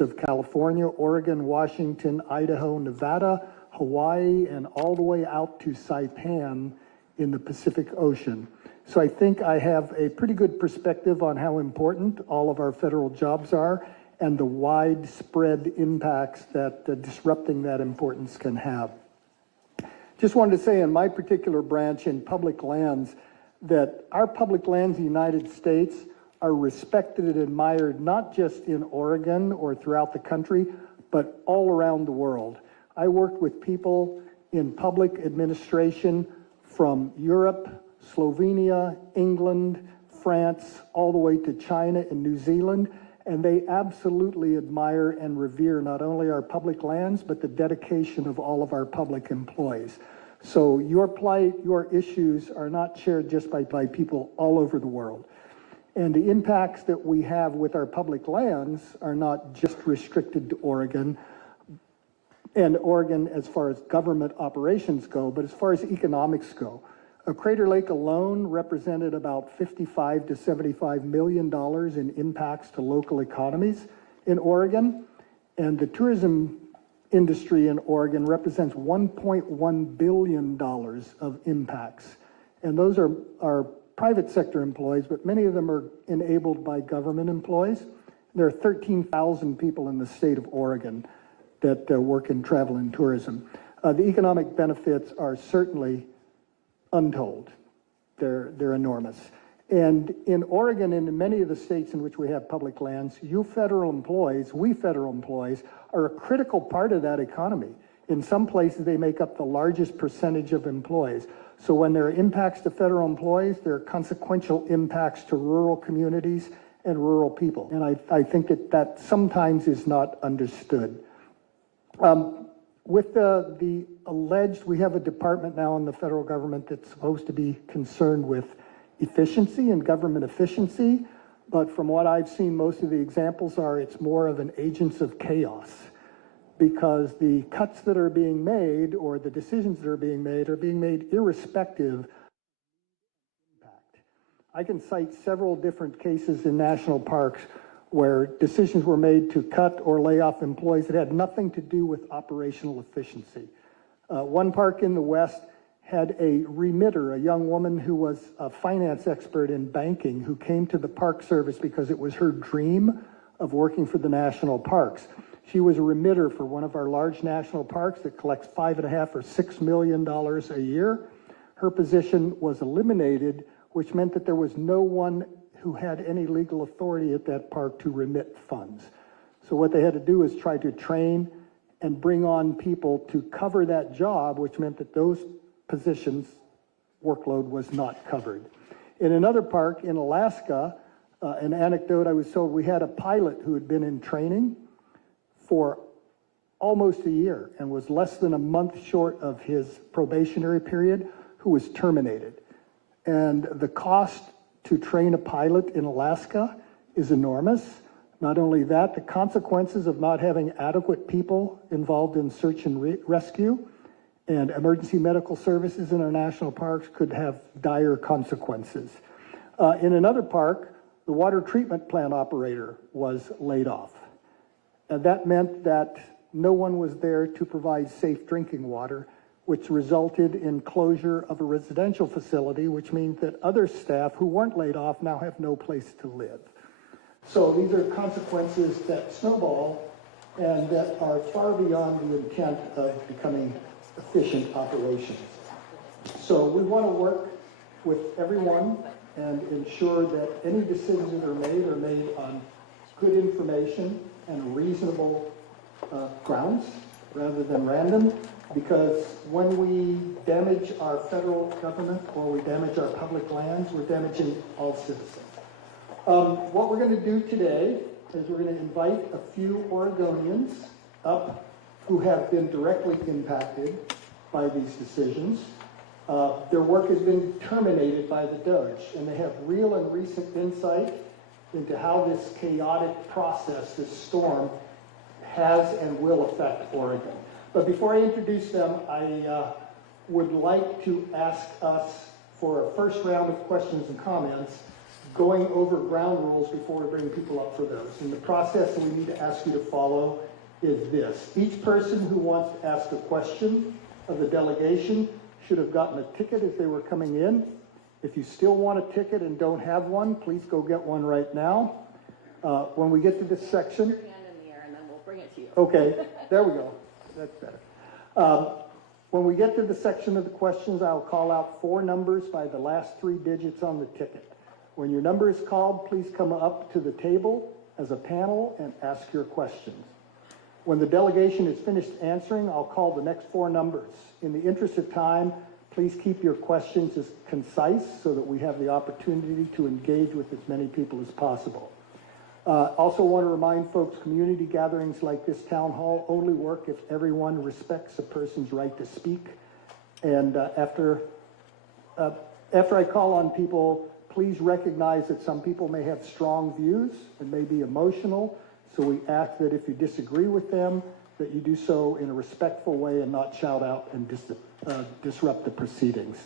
of California, Oregon, Washington, Idaho, Nevada, Hawaii, and all the way out to Saipan in the Pacific Ocean. So I think I have a pretty good perspective on how important all of our federal jobs are and the widespread impacts that disrupting that importance can have. Just wanted to say in my particular branch in public lands that our public lands in the United States are respected and admired not just in Oregon or throughout the country, but all around the world. I worked with people in public administration from Europe, Slovenia, England, France, all the way to China and New Zealand, and they absolutely admire and revere not only our public lands, but the dedication of all of our public employees. So your plight, your issues are not shared just by people all over the world. And the impacts that we have with our public lands are not just restricted to Oregon, and Oregon as far as government operations go, but as far as economics go. Crater Lake alone represented about $55 to $75 million in impacts to local economies in Oregon, and the tourism industry in Oregon represents $1.1 billion of impacts. And those are private sector employees, but many of them are enabled by government employees. There are 13,000 people in the state of Oregon that work in travel and tourism. The economic benefits are certainly untold. They're enormous. And in Oregon and in many of the states in which we have public lands, we federal employees, are a critical part of that economy. In some places, they make up the largest percentage of employees. So when there are impacts to federal employees, there are consequential impacts to rural communities and rural people. And I think that sometimes is not understood. With the alleged, we have a department now in the federal government that's supposed to be concerned with efficiency and government efficiency, but from what I've seen, most of the examples are it's more of an agents of chaos, because the cuts that are being made or the decisions that are being made irrespective of impact. I can cite several different cases in national parks where decisions were made to cut or lay off employees that had nothing to do with operational efficiency. One park in the West had a remitter, a young woman who was a finance expert in banking, who came to the Park Service because it was her dream of working for the national parks. She was a remitter for one of our large national parks that collects $5.5 or $6 million a year. Her position was eliminated, which meant that there was no one who had any legal authority at that park to remit funds. So what they had to do is try to train and bring on people to cover that job, which meant that those positions' workload was not covered. In another park in Alaska, an anecdote I was told, we had a pilot who had been in training for almost a year and was less than a month short of his probationary period, who was terminated. And the cost to train a pilot in Alaska is enormous. Not only that, the consequences of not having adequate people involved in search and rescue and emergency medical services in our national parks could have dire consequences. In another park, the water treatment plant operator was laid off. And that meant that no one was there to provide safe drinking water, which resulted in closure of a residential facility, which means that other staff who weren't laid off now have no place to live. So these are consequences that snowball and that are far beyond the intent of becoming efficient operations. So we want to work with everyone and ensure that any decisions that are made on good information and reasonable grounds rather than random, because when we damage our federal government or we damage our public lands, we're damaging all citizens. What we're going to do today is we're going to invite a few Oregonians up who have been directly impacted by these decisions. Their work has been terminated by the DOGE, and they have real and recent insight into how this chaotic process, this storm, has and will affect Oregon. But before I introduce them, I would like to ask us for a first round of questions and comments going over ground rules before we bring people up for those. And the process that we need to ask you to follow is this. Each person who wants to ask a question of the delegation should have gotten a ticket as they were coming in. If you still want a ticket and don't have one, please go get one right now. When we get to this section... Put your hand in the air and then we'll bring it to you. Okay, there we go. That's better. When we get to the section of the questions, I'll call out 4 numbers by the last 3 digits on the ticket. When your number is called, please come up to the table as a panel and ask your questions. When the delegation is finished answering, I'll call the next 4 numbers. In the interest of time, please keep your questions as concise so that we have the opportunity to engage with as many people as possible. Also want to remind folks, community gatherings like this town hall only work if everyone respects a person's right to speak. And after I call on people, please recognize that some people may have strong views and may be emotional. So we ask that if you disagree with them, that you do so in a respectful way and not shout out and disrupt the proceedings.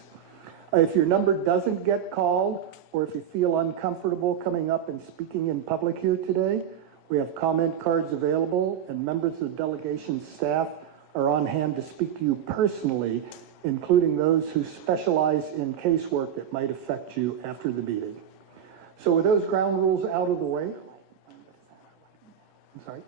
If your number doesn't get called, or if you feel uncomfortable coming up and speaking in public here today, we have comment cards available, and members of the delegation staff are on hand to speak to you personally, including those who specialize in casework that might affect you after the meeting. So with those ground rules out of the way, I'm sorry?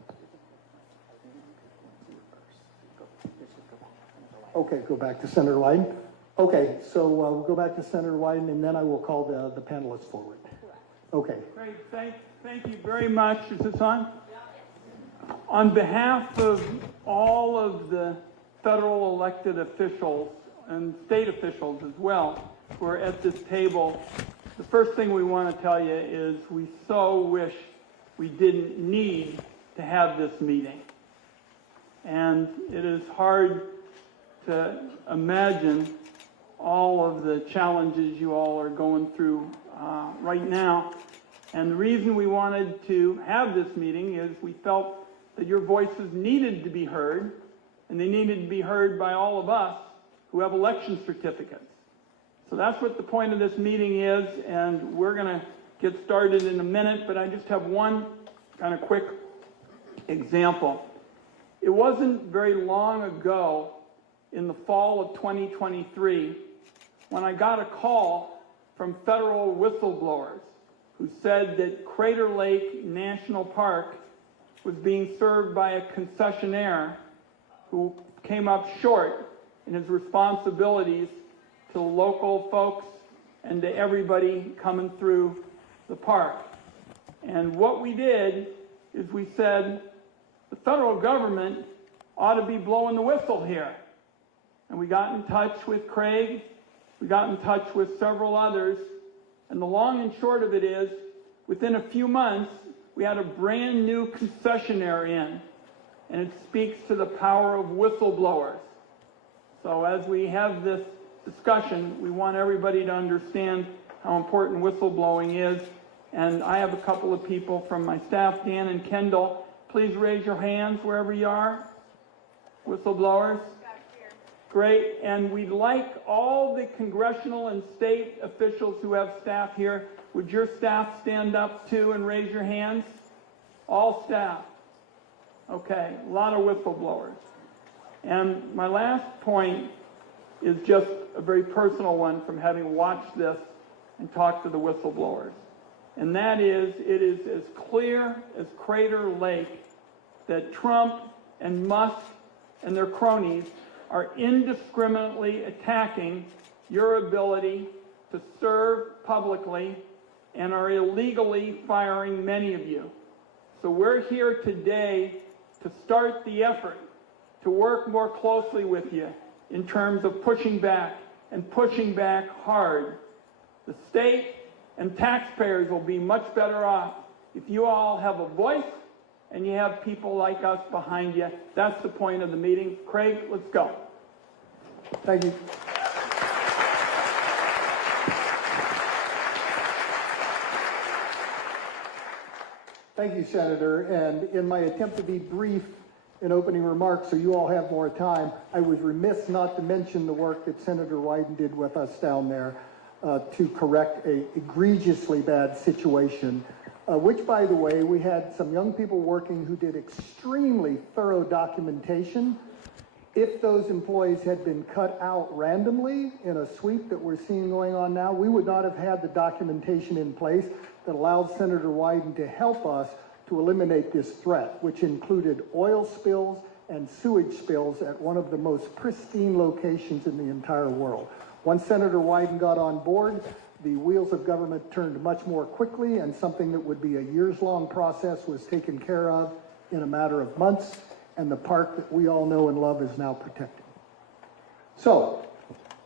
Okay, go back to Senator Wyden. Okay, so we'll go back to Senator Wyden, and then I will call the panelists forward. Okay. Great, thank you very much. Is this on? On behalf of all of the federal elected officials and state officials as well who are at this table, the first thing we want to tell you is we so wish we didn't need to have this meeting. And it is hard to imagine all of the challenges you all are going through right now. And the reason we wanted to have this meeting is we felt that your voices needed to be heard, and they needed to be heard by all of us who have election certificates. So that's what the point of this meeting is, and we're going to get started in a minute, but I just have one kind of quick example. It wasn't very long ago, in the fall of 2023, when I got a call from federal whistleblowers who said that Crater Lake National Park was being served by a concessionaire who came up short in his responsibilities to the local folks and to everybody coming through the park. And what we did is we said, the federal government ought to be blowing the whistle here. And we got in touch with Craig, we got in touch with several others, and the long and short of it is, within a few months, we had a brand new concessionaire in, and it speaks to the power of whistleblowers. So as we have this discussion, we want everybody to understand how important whistleblowing is, and I have a couple of people from my staff, Dan and Kendall. Please raise your hands wherever you are. Whistleblowers. Great, and we'd like all the congressional and state officials who have staff here, would your staff stand up too and raise your hands? All staff. Okay, a lot of whistleblowers. And my last point is just a very personal one from having watched this and talked to the whistleblowers. And that is, it is as clear as Crater Lake that Trump and Musk and their cronies are indiscriminately attacking your ability to serve publicly and are illegally firing many of you. So we're here today to start the effort to work more closely with you in terms of pushing back and pushing back hard. The state and taxpayers will be much better off if you all have a voice and you have people like us behind you. That's the point of the meeting. Craig, let's go. Thank you. Thank you, Senator. And in my attempt to be brief in opening remarks so you all have more time, I was remiss not to mention the work that Senator Wyden did with us down there. to correct a egregiously bad situation, which, by the way, we had some young people working who did extremely thorough documentation. If those employees had been cut out randomly in a sweep that we're seeing going on now, we would not have had the documentation in place that allowed Senator Wyden to help us to eliminate this threat, which included oil spills and sewage spills at one of the most pristine locations in the entire world. Once Senator Wyden got on board, the wheels of government turned much more quickly, and something that would be a years-long process was taken care of in a matter of months, and the park that we all know and love is now protected. So,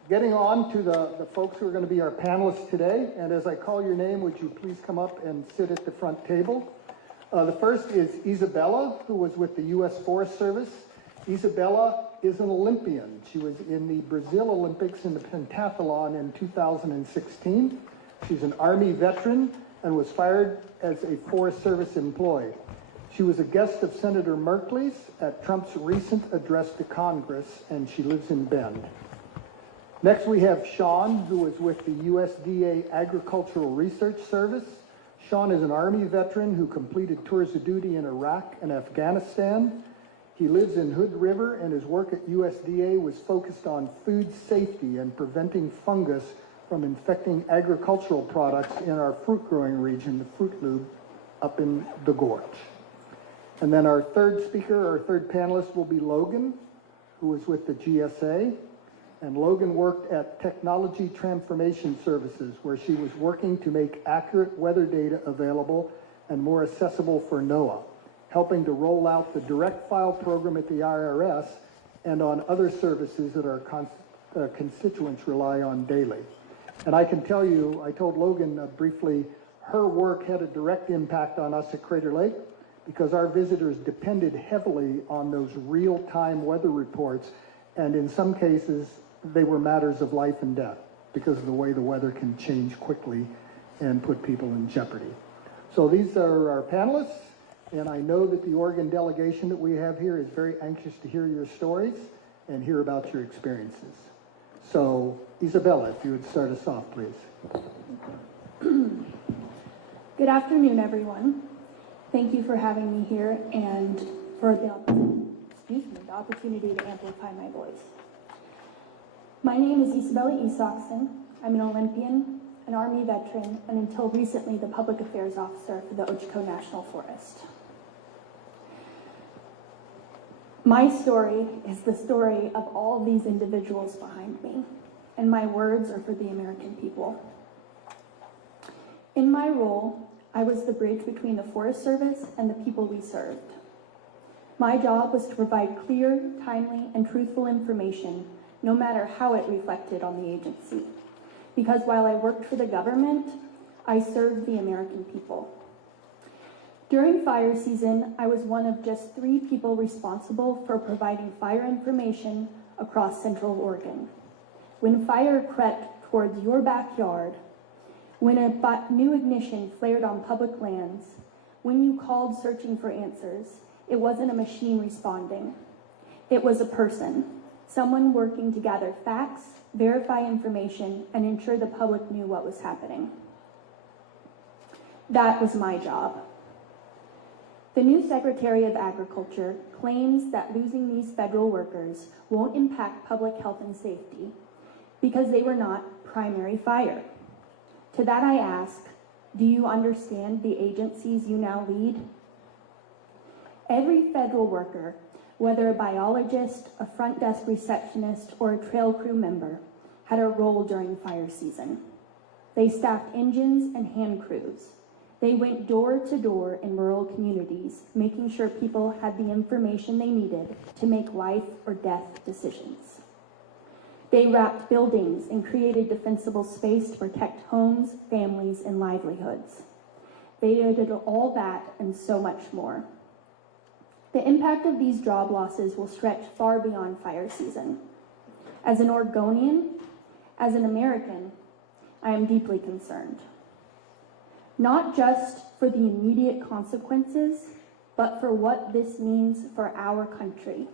getting on to the folks who are going to be our panelists today, and as I call your name, would you please come up and sit at the front table? The first is Isabella, who was with the U.S. Forest Service. Isabella is an Olympian. She was in the Brazil Olympics in the pentathlon in 2016. She's an Army veteran and was fired as a Forest Service employee. She was a guest of Senator Merkley's at Trump's recent address to Congress, and she lives in Bend. Next, we have Sean, who was with the USDA Agricultural Research Service. Sean is an Army veteran who completed tours of duty in Iraq and Afghanistan. He lives in Hood River, and his work at USDA was focused on food safety and preventing fungus from infecting agricultural products in our fruit growing region, the Fruit Loop, up in the Gorge. And then our third speaker, our third panelist will be Logan, who was with the GSA. And Logan worked at Technology Transformation Services, where she was working to make accurate weather data available and more accessible for NOAA, helping to roll out the direct file program at the IRS and on other services that our constituents rely on daily. And I can tell you, I told Logan briefly, her work had a direct impact on us at Crater Lake because our visitors depended heavily on those real-time weather reports, and in some cases, they were matters of life and death because of the way the weather can change quickly and put people in jeopardy. So these are our panelists, and I know that the Oregon delegation that we have here is very anxious to hear your stories and hear about your experiences. So, Isabella, if you would start us off, please. Good afternoon, everyone. Thank you for having me here and for the opportunity to amplify my voice. My name is Isabella Isaacson. I'm an Olympian, an Army veteran, and until recently, the Public Affairs Officer for the Ochco National Forest. My story is the story of all these individuals behind me, and my words are for the American people. In my role, I was the bridge between the Forest Service and the people we served. My job was to provide clear, timely, and truthful information, no matter how it reflected on the agency. Because while I worked for the government, I served the American people. During fire season, I was one of just 3 people responsible for providing fire information across Central Oregon. When fire crept towards your backyard, when a new ignition flared on public lands, when you called searching for answers, it wasn't a machine responding. It was a person, someone working to gather facts, verify information, and ensure the public knew what was happening. That was my job. The new Secretary of Agriculture claims that losing these federal workers won't impact public health and safety because they were not primary fire. To that I ask, do you understand the agencies you now lead? Every federal worker, whether a biologist, a front desk receptionist, or a trail crew member, had a role during fire season. They staffed engines and hand crews. They went door to door in rural communities, making sure people had the information they needed to make life or death decisions. They wrapped buildings and created defensible space to protect homes, families, and livelihoods. They did all that and so much more. The impact of these job losses will stretch far beyond fire season. As an Oregonian, as an American, I am deeply concerned. Not just for the immediate consequences, but for what this means for our country,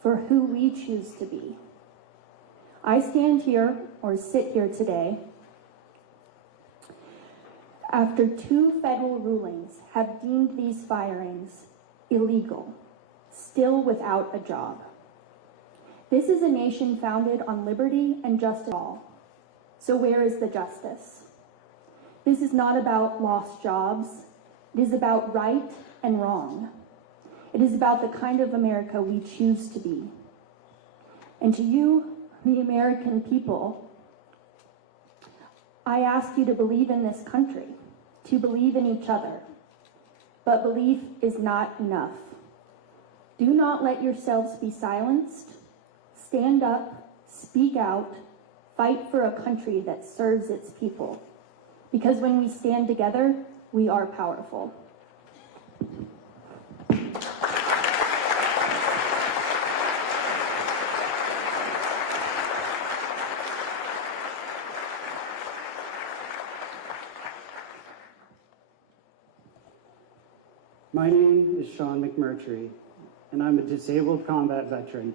for who we choose to be. I stand here, or sit here today, after 2 federal rulings have deemed these firings illegal, still without a job. This is a nation founded on liberty and justice for all. So where is the justice? This is not about lost jobs. It is about right and wrong. It is about the kind of America we choose to be. And to you, the American people, I ask you to believe in this country, to believe in each other. But belief is not enough. Do not let yourselves be silenced. Stand up, speak out, fight for a country that serves its people. Because when we stand together, we are powerful. My name is Sean McMurtry, and I'm a disabled combat veteran.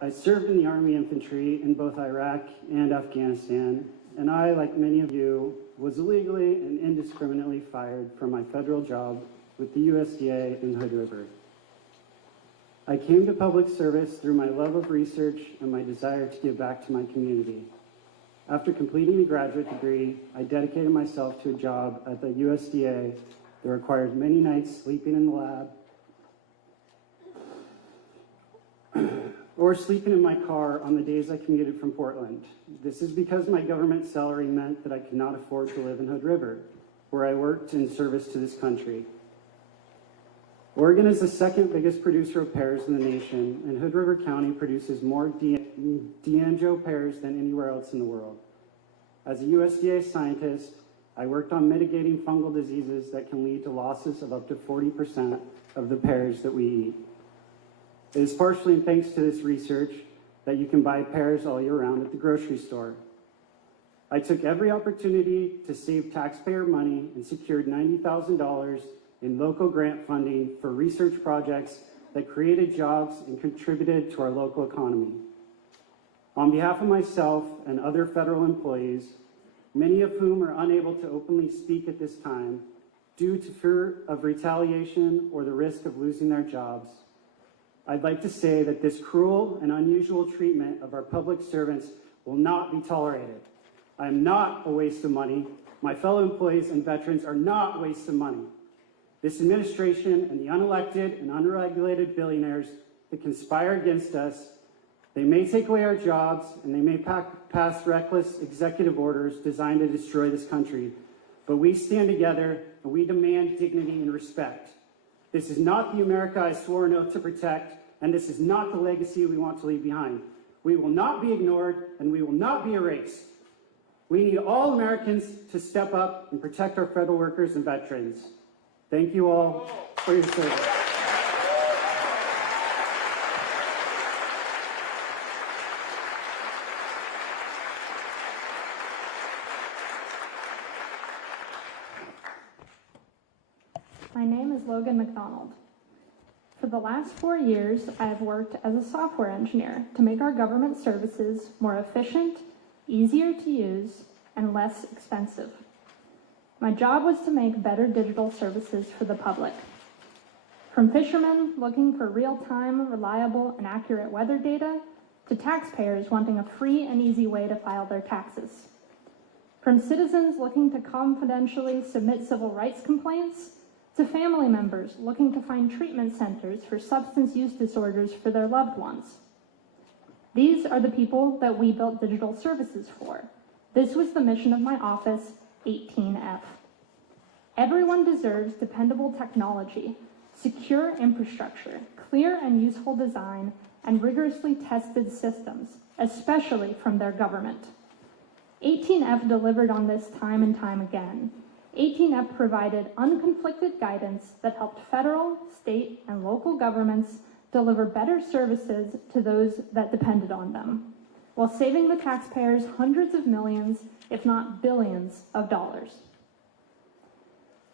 I served in the Army Infantry in both Iraq and Afghanistan, and I, like many of you, was illegally and indiscriminately fired from my federal job with the USDA in Hood River. I came to public service through my love of research and my desire to give back to my community. After completing a graduate degree, I dedicated myself to a job at the USDA that required many nights sleeping in the lab or sleeping in my car on the days I commuted from Portland. This is because my government salary meant that I could not afford to live in Hood River, where I worked in service to this country. Oregon is the second biggest producer of pears in the nation, and Hood River County produces more D'Angelo pears than anywhere else in the world. As a USDA scientist, I worked on mitigating fungal diseases that can lead to losses of up to 40% of the pears that we eat. It is partially thanks to this research that you can buy pears all year round at the grocery store. I took every opportunity to save taxpayer money and secured $90,000 in local grant funding for research projects that created jobs and contributed to our local economy. On behalf of myself and other federal employees, many of whom are unable to openly speak at this time due to fear of retaliation or the risk of losing their jobs, I'd like to say that this cruel and unusual treatment of our public servants will not be tolerated. I am not a waste of money. My fellow employees and veterans are not wastes of money. This administration and the unelected and unregulated billionaires that conspire against us, they may take away our jobs and they may pass reckless executive orders designed to destroy this country, but we stand together and we demand dignity and respect. This is not the America I swore an oath to protect, and this is not the legacy we want to leave behind. We will not be ignored, and we will not be erased. We need all Americans to step up and protect our federal workers and veterans. Thank you all for your service. My name is Logan McDonald. For the last 4 years, I have worked as a software engineer to make our government services more efficient, easier to use, and less expensive. My job was to make better digital services for the public. From fishermen looking for real-time, reliable, and accurate weather data, to taxpayers wanting a free and easy way to file their taxes. From citizens looking to confidentially submit civil rights complaints, to family members looking to find treatment centers for substance use disorders for their loved ones. These are the people that we built digital services for. This was the mission of my office, 18F. Everyone deserves dependable technology, secure infrastructure, clear and useful design, and rigorously tested systems, especially from their government. 18F delivered on this time and time again. 18F provided unconflicted guidance that helped federal, state, and local governments deliver better services to those that depended on them, while saving the taxpayers hundreds of millions, if not billions, of dollars.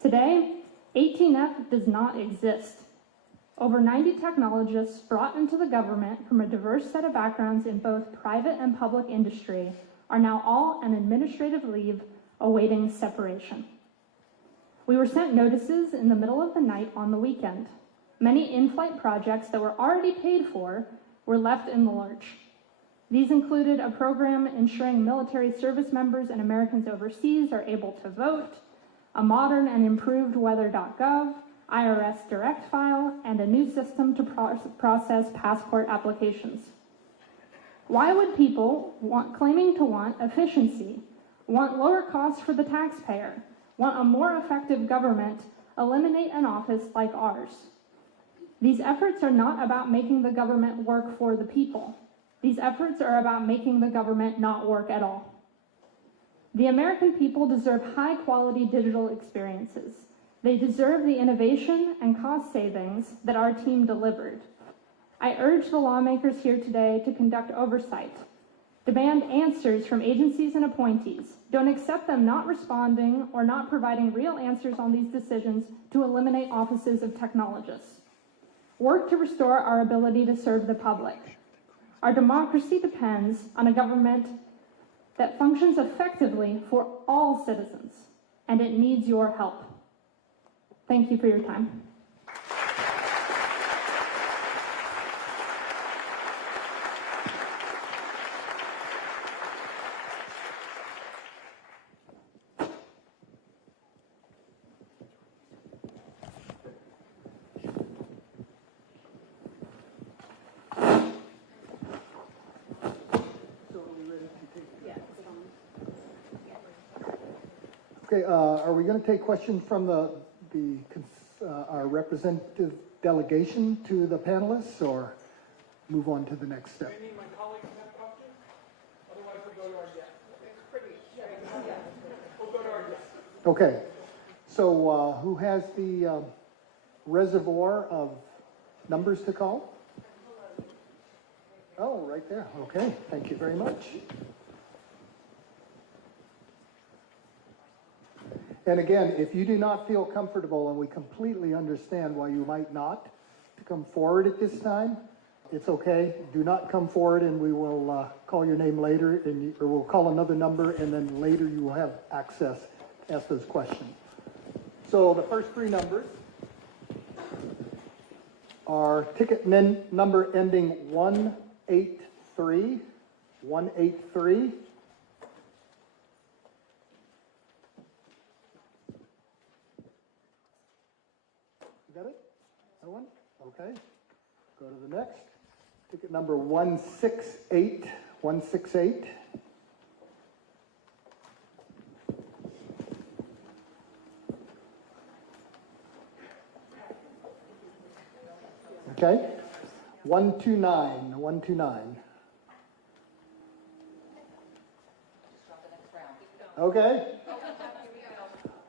Today, 18F does not exist. Over 90 technologists brought into the government from a diverse set of backgrounds in both private and public industry are now all on administrative leave awaiting separation. We were sent notices in the middle of the night on the weekend. Many in-flight projects that were already paid for were left in the lurch. These included a program ensuring military service members and Americans overseas are able to vote, a modern and improved weather.gov, IRS direct file, and a new system to process passport applications. Why would people claiming to want efficiency, want lower costs for the taxpayer, want a more effective government, eliminate an office like ours? These efforts are not about making the government work for the people. These efforts are about making the government not work at all. The American people deserve high-quality digital experiences. They deserve the innovation and cost savings that our team delivered. I urge the lawmakers here today to conduct oversight. Demand answers from agencies and appointees. Don't accept them not responding or not providing real answers on these decisions to eliminate offices of technologists. Work to restore our ability to serve the public. Our democracy depends on a government that functions effectively for all citizens, and it needs your help. Thank you for your time. Okay, are we going to take questions from our representative delegation to the panelists, or move on to the next step? Any of my colleagues have questions? Otherwise, we'll go to our guest. We'll go to our guest. Okay, so who has the reservoir of numbers to call? Oh, right there. Okay, thank you very much. And again, if you do not feel comfortable, and we completely understand why you might not to come forward at this time, it's okay. Do not come forward, and we will call your name later, or we'll call another number, and then later you will have access to ask those questions. So the first three numbers are ticket number ending 183, 183. Got it? No one? Okay. Go to the next. Ticket number 168. 168. Okay. 129. 129. Okay.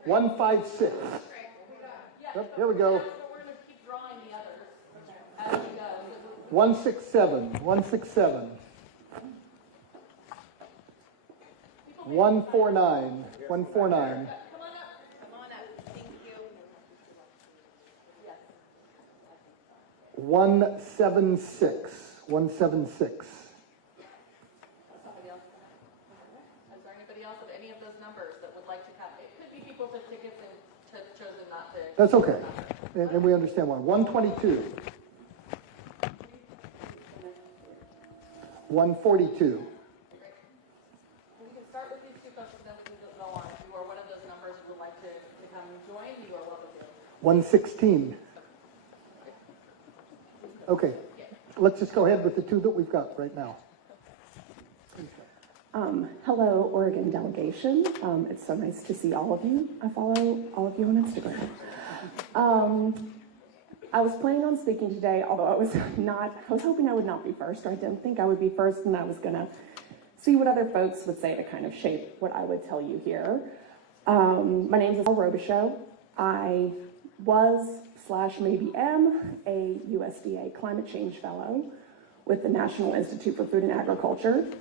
156. Yep, here we go. We're going to keep drawing the others as we go. 167, 167. 149, 149. Come on up. Thank you. Yes. 176, 176. Somebody else? Is there anybody else with any of those numbers that would like to come? It could be people with tickets and chosen not to. That's okay, and we understand why. 122. 142. We can start with these two folks, and then we can go on. If you are one of those numbers and would like to come join, you are welcome to. 116. Okay, let's just go ahead with the two that we've got right now. Hello, Oregon delegation. It's so nice to see all of you. I follow all of you on Instagram. I was planning on speaking today, although I was hoping I would not be first, or I didn't think I would be first, and I was gonna see what other folks would say to kind of shape what I would tell you here. My name is Val Hoyle. I was/maybe am a USDA Climate Change Fellow with the National Institute for Food and Agriculture.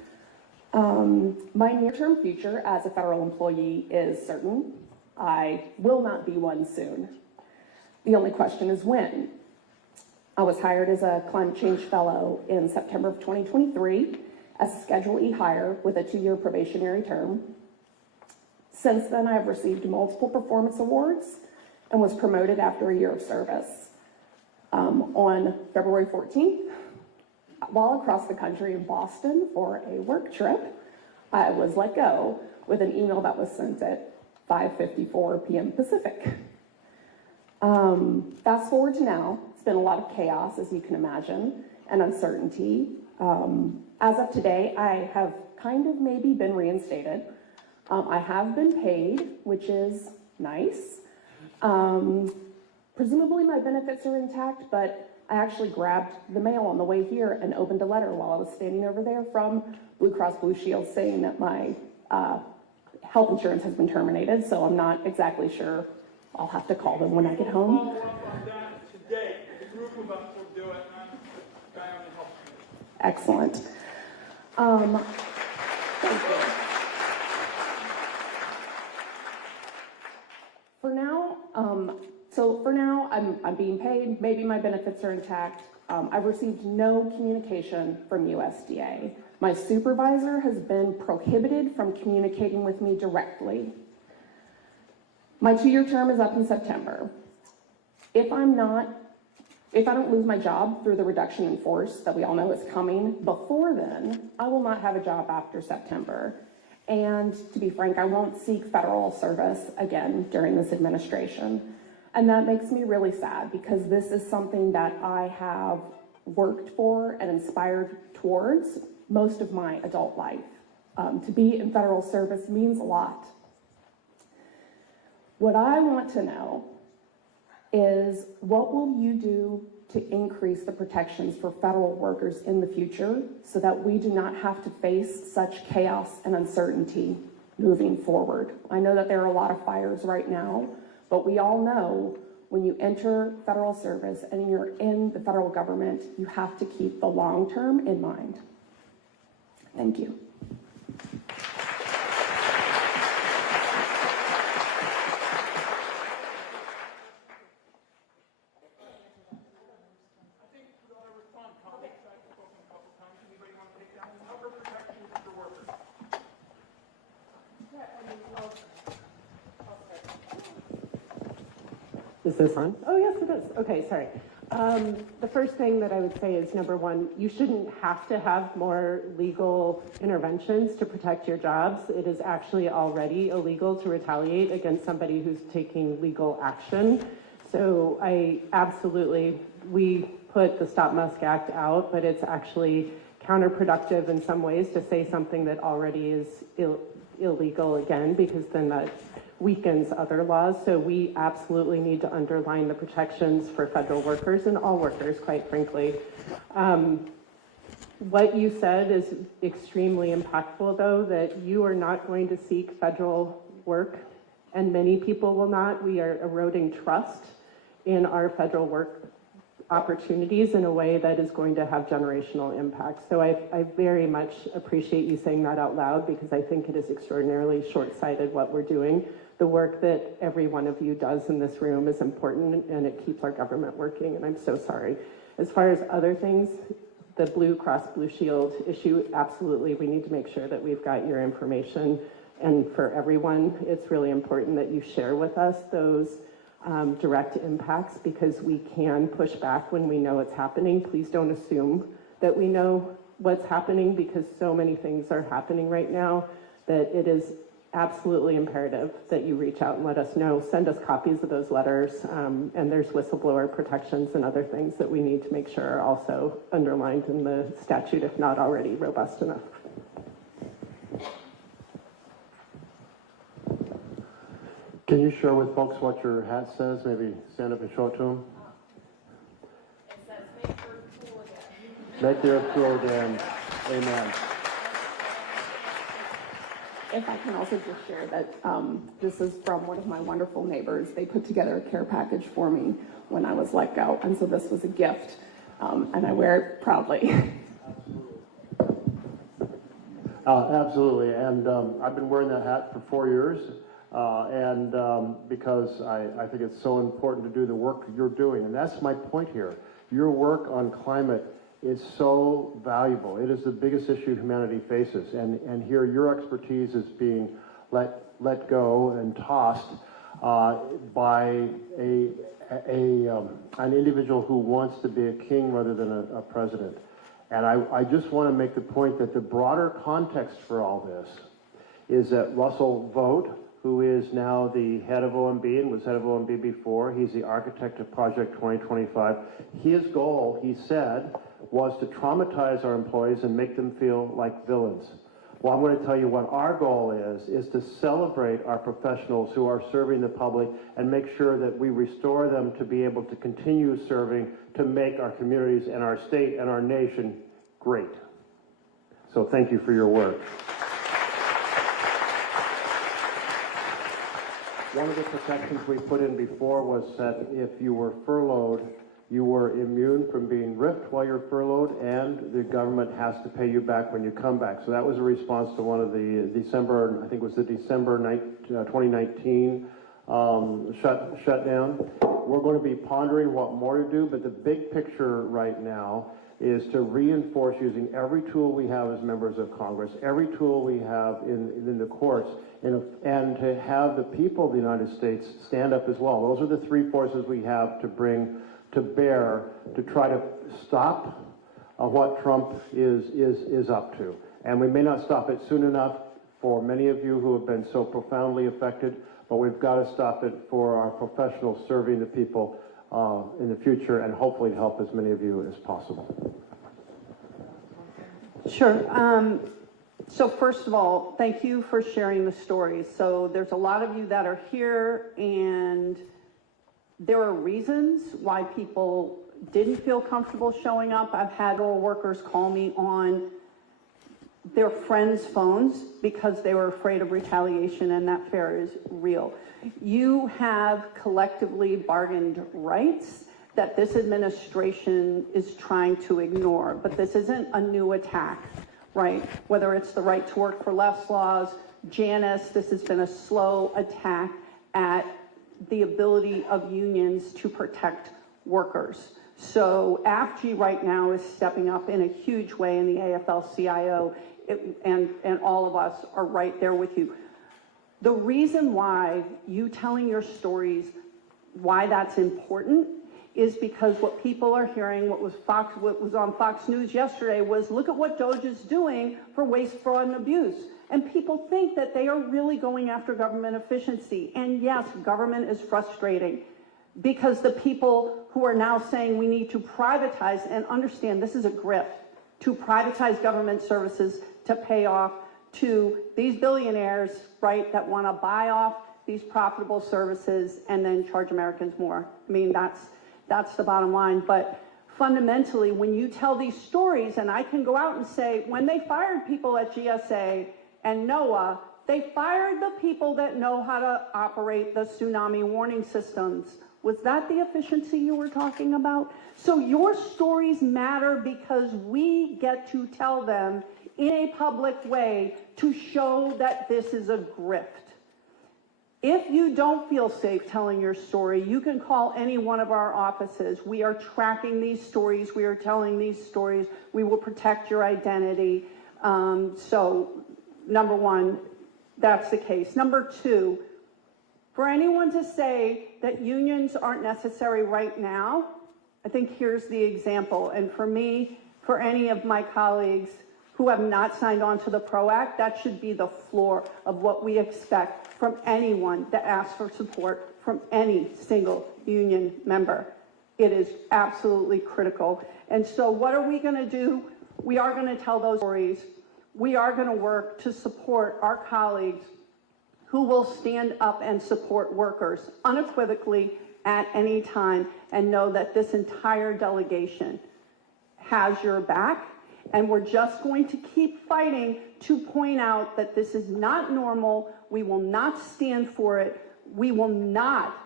My near-term future as a federal employee is certain. I will not be one soon. The only question is when. I was hired as a climate change fellow in September of 2023 as a Schedule E hire with a 2-year probationary term. Since then, I have received multiple performance awards and was promoted after a year of service. On February 14th, while across the country in Boston for a work trip, I was let go with an email that was sent at 5:54 p.m. Pacific. Fast forward to now, it's been a lot of chaos, as you can imagine, and uncertainty. As of today, I have kind of maybe been reinstated. I have been paid, which is nice. Presumably my benefits are intact, but I actually grabbed the mail on the way here and opened a letter while I was standing over there from Blue Cross Blue Shield saying that my health insurance has been terminated, so I'm not exactly sure. I'll have to call them when I get home. Follow up on that today. The group of us will do it, and I'm the guy on the health committee. Excellent. Thank you. For now, I'm being paid. Maybe my benefits are intact. I've received no communication from USDA. My supervisor has been prohibited from communicating with me directly. My 2-year term is up in September. If I don't lose my job through the reduction in force that we all know is coming before then, I will not have a job after September. And to be frank, I won't seek federal service again during this administration. And that makes me really sad because this is something that I have worked for and inspired towards most of my adult life. To be in federal service means a lot. What I want to know is what will you do to increase the protections for federal workers in the future so that we do not have to face such chaos and uncertainty moving forward? I know that there are a lot of fires right now, but we all know when you enter federal service and you're in the federal government, you have to keep the long term in mind. Thank you. Is this on? Oh, yes, it is. Okay, sorry. The first thing that I would say is, number one, you shouldn't have to have more legal interventions to protect your jobs. It is actually already illegal to retaliate against somebody who's taking legal action. So we put the Stop Musk Act out, but it's actually counterproductive in some ways to say something that already is illegal again, because then that weakens other laws. So we absolutely need to underline the protections for federal workers and all workers, quite frankly. What you said is extremely impactful, though, that you are not going to seek federal work, and many people will not. We are eroding trust in our federal work opportunities in a way that is going to have generational impact. So I very much appreciate you saying that out loud, because I think it is extraordinarily short-sighted what we're doing. The work that every one of you does in this room is important, and it keeps our government working, and I'm so sorry. As far as other things, the Blue Cross Blue Shield issue, absolutely, we need to make sure that we've got your information. And for everyone, it's really important that you share with us those direct impacts, because we can push back when we know it's happening. Please don't assume that we know what's happening, because so many things are happening right now that it is absolutely imperative that you reach out and let us know. Send us copies of those letters, and there's whistleblower protections and other things that we need to make sure are also underlined in the statute, if not already robust enough. Can you share with folks what your hat says? Maybe stand up and show it to them. It says, make Earth cool again. Make the earth cool again. Amen. If I can also just share that this is from one of my wonderful neighbors. They put together a care package for me when I was let go, and so this was a gift, and I wear it proudly. Absolutely, and I've been wearing that hat for 4 years, because I think it's so important to do the work you're doing, and that's my point here. Your work on climate is so valuable. It is the biggest issue humanity faces, and here your expertise is being let go and tossed by an individual who wants to be a king rather than a president. And I just want to make the point that the broader context for all this is that Russell Vought, who is now the head of OMB and was head of OMB before, he's the architect of Project 2025. His goal, he said, was to traumatize our employees and make them feel like villains. Well, I'm going to tell you what our goal is to celebrate our professionals who are serving the public and make sure that we restore them to be able to continue serving to make our communities and our state and our nation great. So thank you for your work. One of the protections we put in before was that if you were furloughed, you were immune from being ripped while you're furloughed, and the government has to pay you back when you come back. So that was a response to one of the December, I think it was the December 2019 shutdown. We're going to be pondering what more to do, but the big picture right now is to reinforce using every tool we have as members of Congress, every tool we have in the courts, and to have the people of the United States stand up as well. Those are the three forces we have to bring to bear to try to stop what Trump is up to. And we may not stop it soon enough for many of you who have been so profoundly affected, but we've got to stop it for our professionals serving the people in the future, and hopefully help as many of you as possible. Sure. So first of all, thank you for sharing the stories. So there's a lot of you that are here, and there are reasons why people didn't feel comfortable showing up. I've had rural workers call me on their friends' phones because they were afraid of retaliation, and that fear is real. You have collectively bargained rights that this administration is trying to ignore, but this isn't a new attack, right? Whether it's the right to work for less laws, Janus, this has been a slow attack at the ability of unions to protect workers. So AFG right now is stepping up in a huge way in the AFL-CIO, and all of us are right there with you. The reason why you telling your stories, why that's important, is because what people are hearing, what was on Fox News yesterday was, look at what DOGE is doing for waste, fraud, and abuse. And people think that they are really going after government efficiency. And yes, government is frustrating because the people who are now saying we need to privatize, and understand this is a grift, to privatize government services to pay off to these billionaires, right, that want to buy off these profitable services and then charge Americans more. I mean, that's the bottom line. But fundamentally, when you tell these stories, and I can go out and say, when they fired people at GSA and NOAA, they fired the people that know how to operate the tsunami warning systems. Was that the efficiency you were talking about? So your stories matter because we get to tell them in a public way to show that this is a grift. If you don't feel safe telling your story, you can call any one of our offices. We are tracking these stories. We are telling these stories. We will protect your identity. So, number one, that's the case. Number two, for anyone to say that unions aren't necessary right now, I think here's the example. And for me, for any of my colleagues who have not signed on to the PRO Act, that should be the floor of what we expect from anyone that asks for support from any single union member. It is absolutely critical. And so what are we going to do? We are going to tell those stories. We are going to work to support our colleagues who will stand up and support workers unequivocally at any time, and know that this entire delegation has your back. And we're just going to keep fighting to point out that this is not normal. We will not stand for it. We will not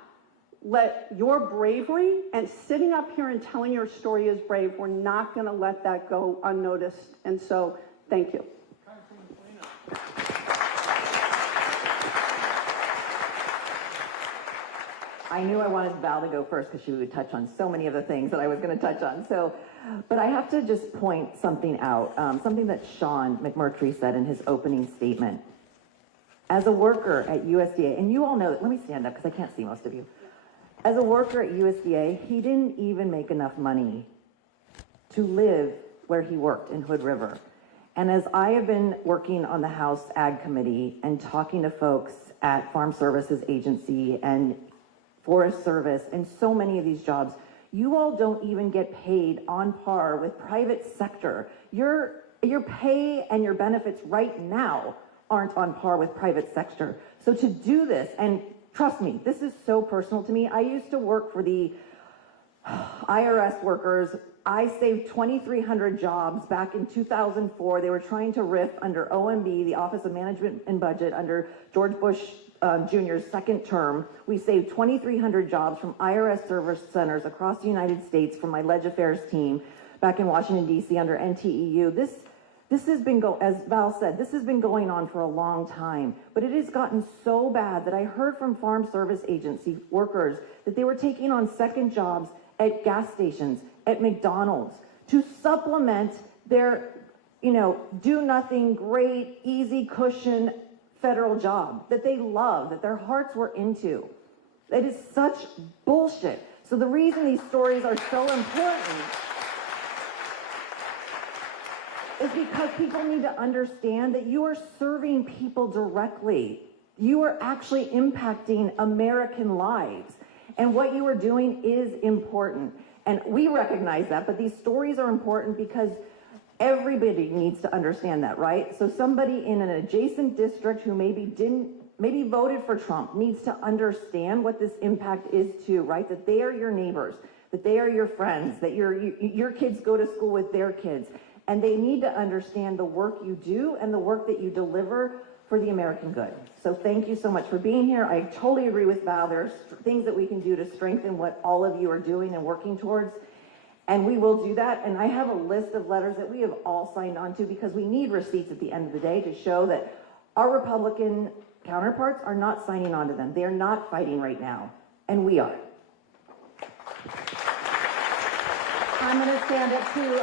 let your bravery, and sitting up here and telling your story is brave, we're not going to let that go unnoticed. And so, thank you. I knew I wanted Val to go first because she would touch on so many of the things that I was going to touch on. But I have to just point something out, something that Sean McMurtry said in his opening statement. As a worker at USDA, and you all know, let me stand up because I can't see most of you. As a worker at USDA, he didn't even make enough money to live where he worked in Hood River. And as I have been working on the House Ag Committee and talking to folks at Farm Services Agency and Forest Service and so many of these jobs, you all don't even get paid on par with private sector. Your pay and your benefits right now aren't on par with private sector. So to do this, and trust me, this is so personal to me. I used to work for the IRS workers. I saved 2,300 jobs back in 2004. They were trying to RIF under OMB, the Office of Management and Budget, under George Bush Jr.'s second term. We saved 2,300 jobs from IRS service centers across the United States from my Ledge Affairs team back in Washington, D.C. under NTEU. This has been, as Val said, this has been going on for a long time, but it has gotten so bad that I heard from Farm Service Agency workers that they were taking on second jobs at gas stations, at McDonald's, to supplement their, do nothing, great, easy cushion federal job that they love, that their hearts were into. It is such bullshit. So the reason these stories are so important is because people need to understand that you are serving people directly. You are actually impacting American lives. And what you are doing is important. And we recognize that, but these stories are important because everybody needs to understand that, right? So somebody in an adjacent district who maybe voted for Trump needs to understand what this impact is too, right? That they are your neighbors, that they are your friends, that your kids go to school with their kids. And they need to understand the work you do and the work that you deliver for the American good. So thank you so much for being here. I totally agree with Val. There's things that we can do to strengthen what all of you are doing and working towards. And we will do that. And I have a list of letters that we have all signed on to because we need receipts at the end of the day to show that our Republican counterparts are not signing on to them. They are not fighting right now. And we are. I'm going to stand up too.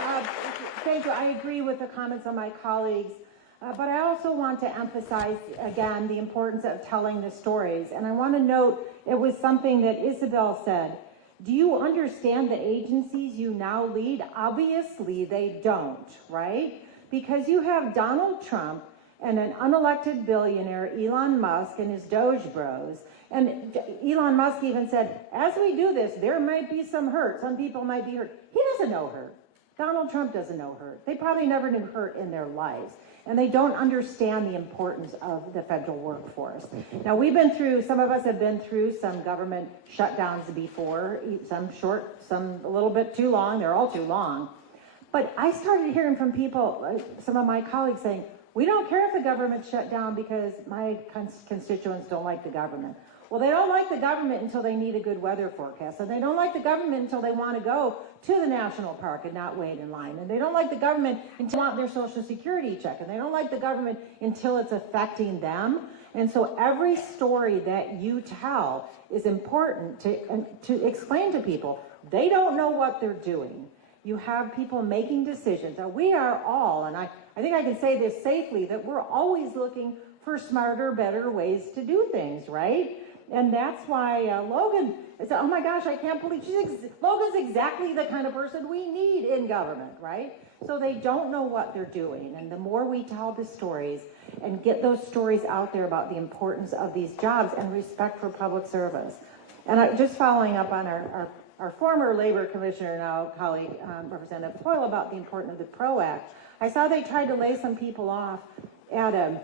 Thank you. I agree with the comments of my colleagues. But I also want to emphasize, again, the importance of telling the stories. And I want to note, it was something that Isabel said. Do you understand the agencies you now lead? Obviously, they don't, right? Because you have Donald Trump and an unelected billionaire, Elon Musk, and his Doge bros. And Elon Musk even said, as we do this, there might be some hurt. Some people might be hurt. He doesn't know hurt. Donald Trump doesn't know hurt. They probably never knew hurt in their lives. And they don't understand the importance of the federal workforce. Now, some of us have been through some government shutdowns before, some short, some a little bit too long. They're all too long. But I started hearing from people, some of my colleagues saying, we don't care if the government shut down because my constituents don't like the government. Well, they don't like the government until they need a good weather forecast. And they don't like the government until they want to go to the national park and not wait in line. And they don't like the government until they want their Social Security check. And they don't like the government until it's affecting them. And so every story that you tell is important to explain to people. They don't know what they're doing. You have people making decisions. Now, we are all, and I think I can say this safely, that we're always looking for smarter, better ways to do things, right? And that's why Logan said, oh my gosh, I can't believe Logan's exactly the kind of person we need in government, right? So they don't know what they're doing. And the more we tell the stories and get those stories out there about the importance of these jobs and respect for public service. And just following up on our former labor commissioner, now colleague, Representative Hoyle, about the importance of the PRO Act. I saw they tried to lay some people off at a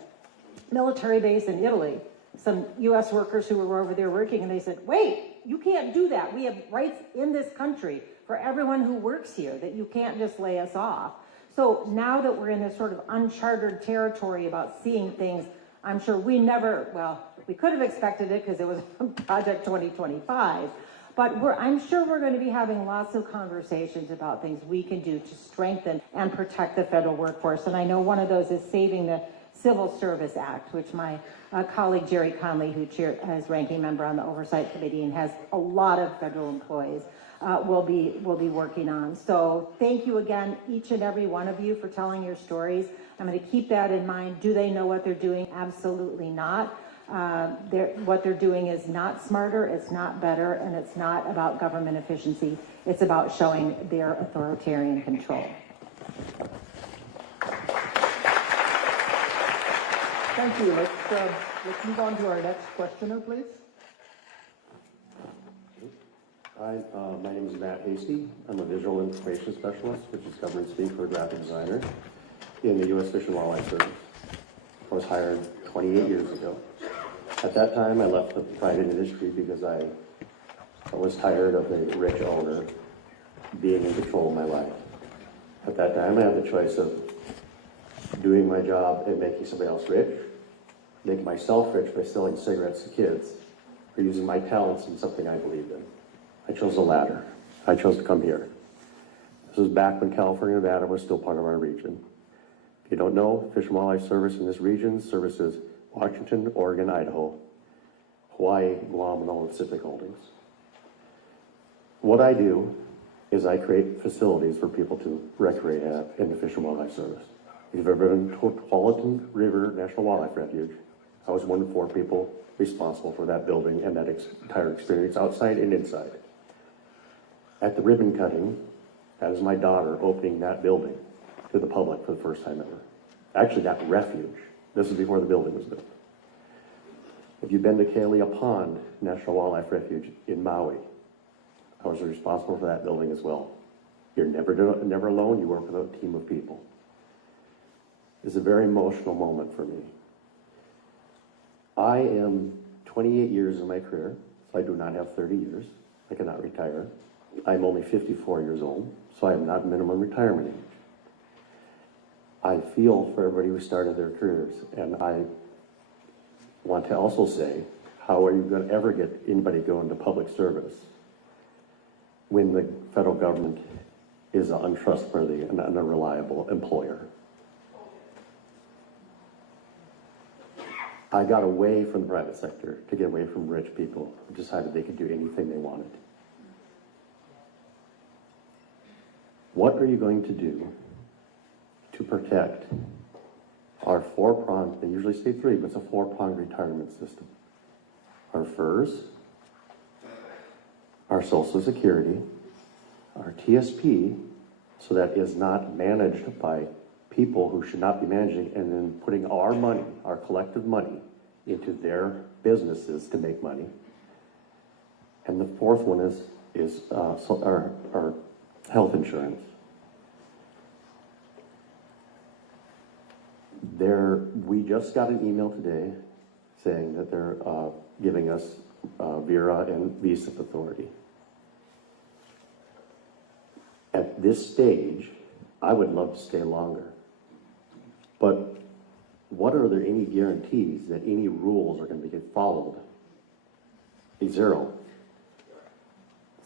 military base in Italy. Some U.S. workers who were over there working, and they said, wait, you can't do that. We have rights in this country for everyone who works here, that you can't just lay us off. So now that we're in this sort of uncharted territory about seeing things, I'm sure we could have expected it because it was Project 2025, but I'm sure we're going to be having lots of conversations about things we can do to strengthen and protect the federal workforce. And I know one of those is saving the Civil Service Act, which my colleague Jerry Conley, who is ranking member on the Oversight Committee and has a lot of federal employees, we'll be working on. So thank you again, each and every one of you, for telling your stories. I'm going to keep that in mind. Do they know what they're doing? Absolutely not. What they're doing is not smarter, it's not better, and it's not about government efficiency. It's about showing their authoritarian control. Thank you. Let's move on to our next questioner, please. Hi, my name is Matt Hasty. I'm a visual information specialist, which is government speak for a graphic designer in the U.S. Fish and Wildlife Service. I was hired 28 years ago. At that time, I left the private industry because I was tired of a rich owner being in control of my life. At that time, I had the choice of doing my job and making somebody else rich, making myself rich by selling cigarettes to kids, or using my talents in something I believed in. I chose the latter. I chose to come here. This was back when California and Nevada was still part of our region. If you don't know, Fish and Wildlife Service in this region services Washington, Oregon, Idaho, Hawaii, Guam, and all the Pacific holdings. What I do is I create facilities for people to recreate at in the Fish and Wildlife Service. If you've ever been to Tualatin River National Wildlife Refuge, I was one of 4 people responsible for that building and that entire experience outside and inside. At the ribbon cutting, that is my daughter opening that building to the public for the first time ever. Actually, that refuge. This is before the building was built. If you've been to Kalia Pond National Wildlife Refuge in Maui, I was responsible for that building as well. You're never alone, you work with a team of people. It's a very emotional moment for me. I am 28 years in my career, so I do not have 30 years. I cannot retire. I'm only 54 years old, so I am not minimum retirement age. I feel for everybody who started their careers, and I want to also say, how are you going to ever get anybody go into public service when the federal government is an untrustworthy and unreliable employer? I got away from the private sector to get away from rich people who decided they could do anything they wanted. What are you going to do to protect our 4-pronged, they usually say 3, but it's a 4-pronged retirement system? Our FERS, our Social Security, our TSP, so that is not managed by people who should not be managing, and then putting our money, our collective money, into their businesses to make money. And the 4th one is our health insurance. We just got an email today saying that they're giving us VERA and VSIP authority. At this stage, I would love to stay longer. But what are there any guarantees that any rules are going to get followed? Zero.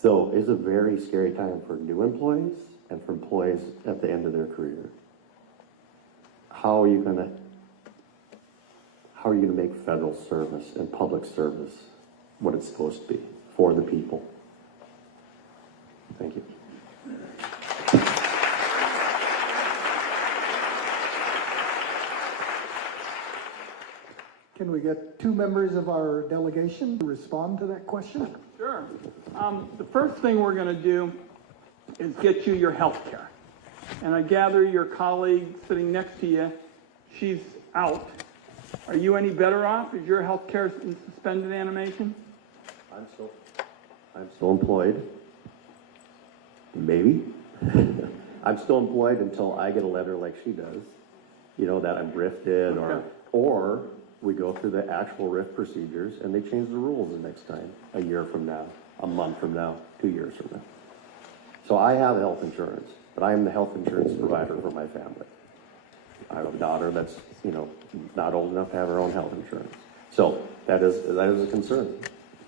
So it's a very scary time for new employees and for employees at the end of their career. How are you going to make federal service and public service what it's supposed to be for the people? Thank you. Can we get 2 members of our delegation to respond to that question? Sure. The first thing we're going to do is get you your health care. And I gather your colleague sitting next to you, she's out. Are you any better off? Is your health care in suspended animation? I'm still employed. Maybe. I'm still employed until I get a letter like she does, you know, that I'm rifted, or we go through the actual RIF procedures and they change the rules the next time, a year from now, a month from now, 2 years from now. So I have health insurance, but I am the health insurance provider for my family. I have a daughter that's, you know, not old enough to have her own health insurance. So that is a concern.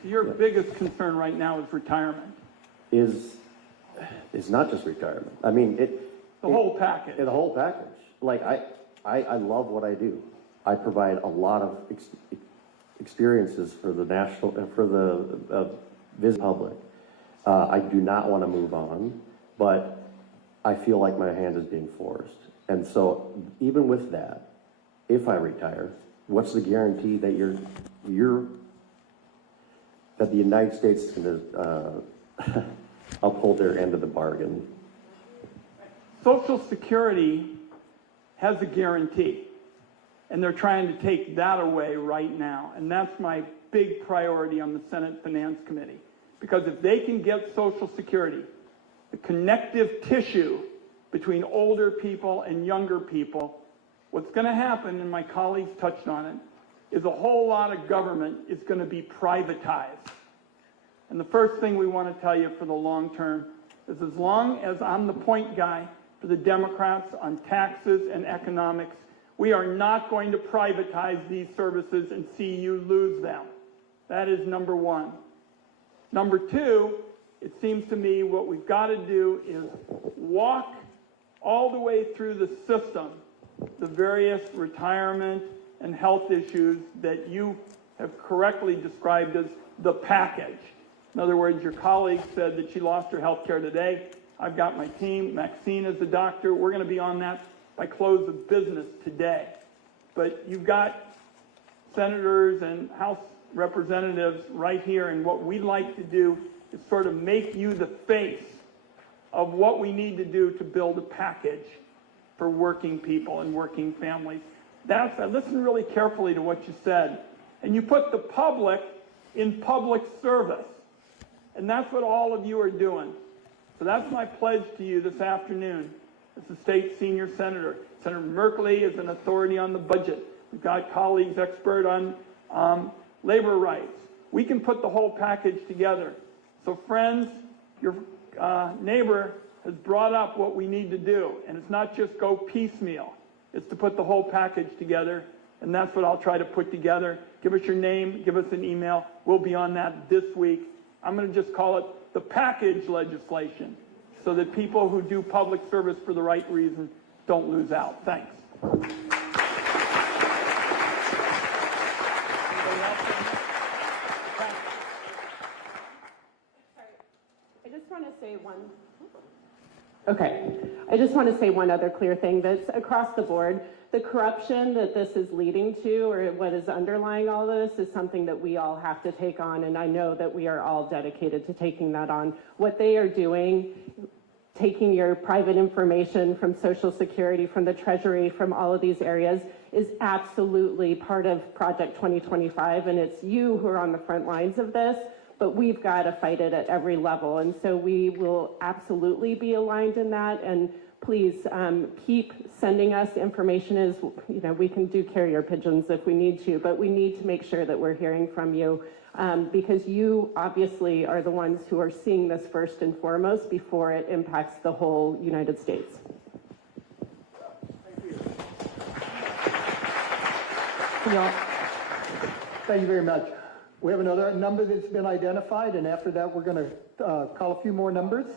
Your biggest concern right now is retirement. Is not just retirement. I mean, the whole package. The whole package. Like I love what I do. I provide a lot of experiences for the national and for the business public. I do not want to move on, but I feel like my hand is being forced. And so even with that, if I retire, what's the guarantee that that the United States is going to uphold their end of the bargain? Social Security has a guarantee, and they're trying to take that away right now. And that's my big priority on the Senate Finance Committee. Because if they can get Social Security, the connective tissue between older people and younger people, what's going to happen, and my colleagues touched on it, is a whole lot of government is going to be privatized. And the first thing we want to tell you for the long term is, as long as I'm the point guy for the Democrats on taxes and economics, we are not going to privatize these services and see you lose them. That is number one. Number two, it seems to me what we've got to do is walk all the way through the system, the various retirement and health issues that you have correctly described as the package. In other words, your colleague said that she lost her health care today. I've got my team. Maxine is a doctor. We're going to be on that by close of business today. But you've got senators and House representatives right here, and what we'd like to do is sort of make you the face of what we need to do to build a package for working people and working families. I listened really carefully to what you said, and you put the public in public service, and that's what all of you are doing. So that's my pledge to you this afternoon as the state senior senator. Senator Merkley is an authority on the budget. We've got colleagues expert on labor rights. We can put the whole package together. So friends, your neighbor has brought up what we need to do, and it's not just go piecemeal. It's to put the whole package together, and that's what I'll try to put together. Give us your name, give us an email. We'll be on that this week. I'm going to just call it the package legislation, so that people who do public service for the right reason don't lose out. Thanks. I just want to say one other clear thing that's across the board. The corruption that this is leading to, or what is underlying all this, is something that we all have to take on, and I know that we are all dedicated to taking that on. What they are doing, taking your private information from Social Security, from the Treasury, from all of these areas, is absolutely part of Project 2025, and it's you who are on the front lines of this. But we've got to fight it at every level. And so we will absolutely be aligned in that. And please keep sending us information. We can do carrier pigeons if we need to, but we need to make sure that we're hearing from you because you obviously are the ones who are seeing this first and foremost before it impacts the whole United States. Thank you very much. We have another number that's been identified, and after that, we're going to call a few more numbers.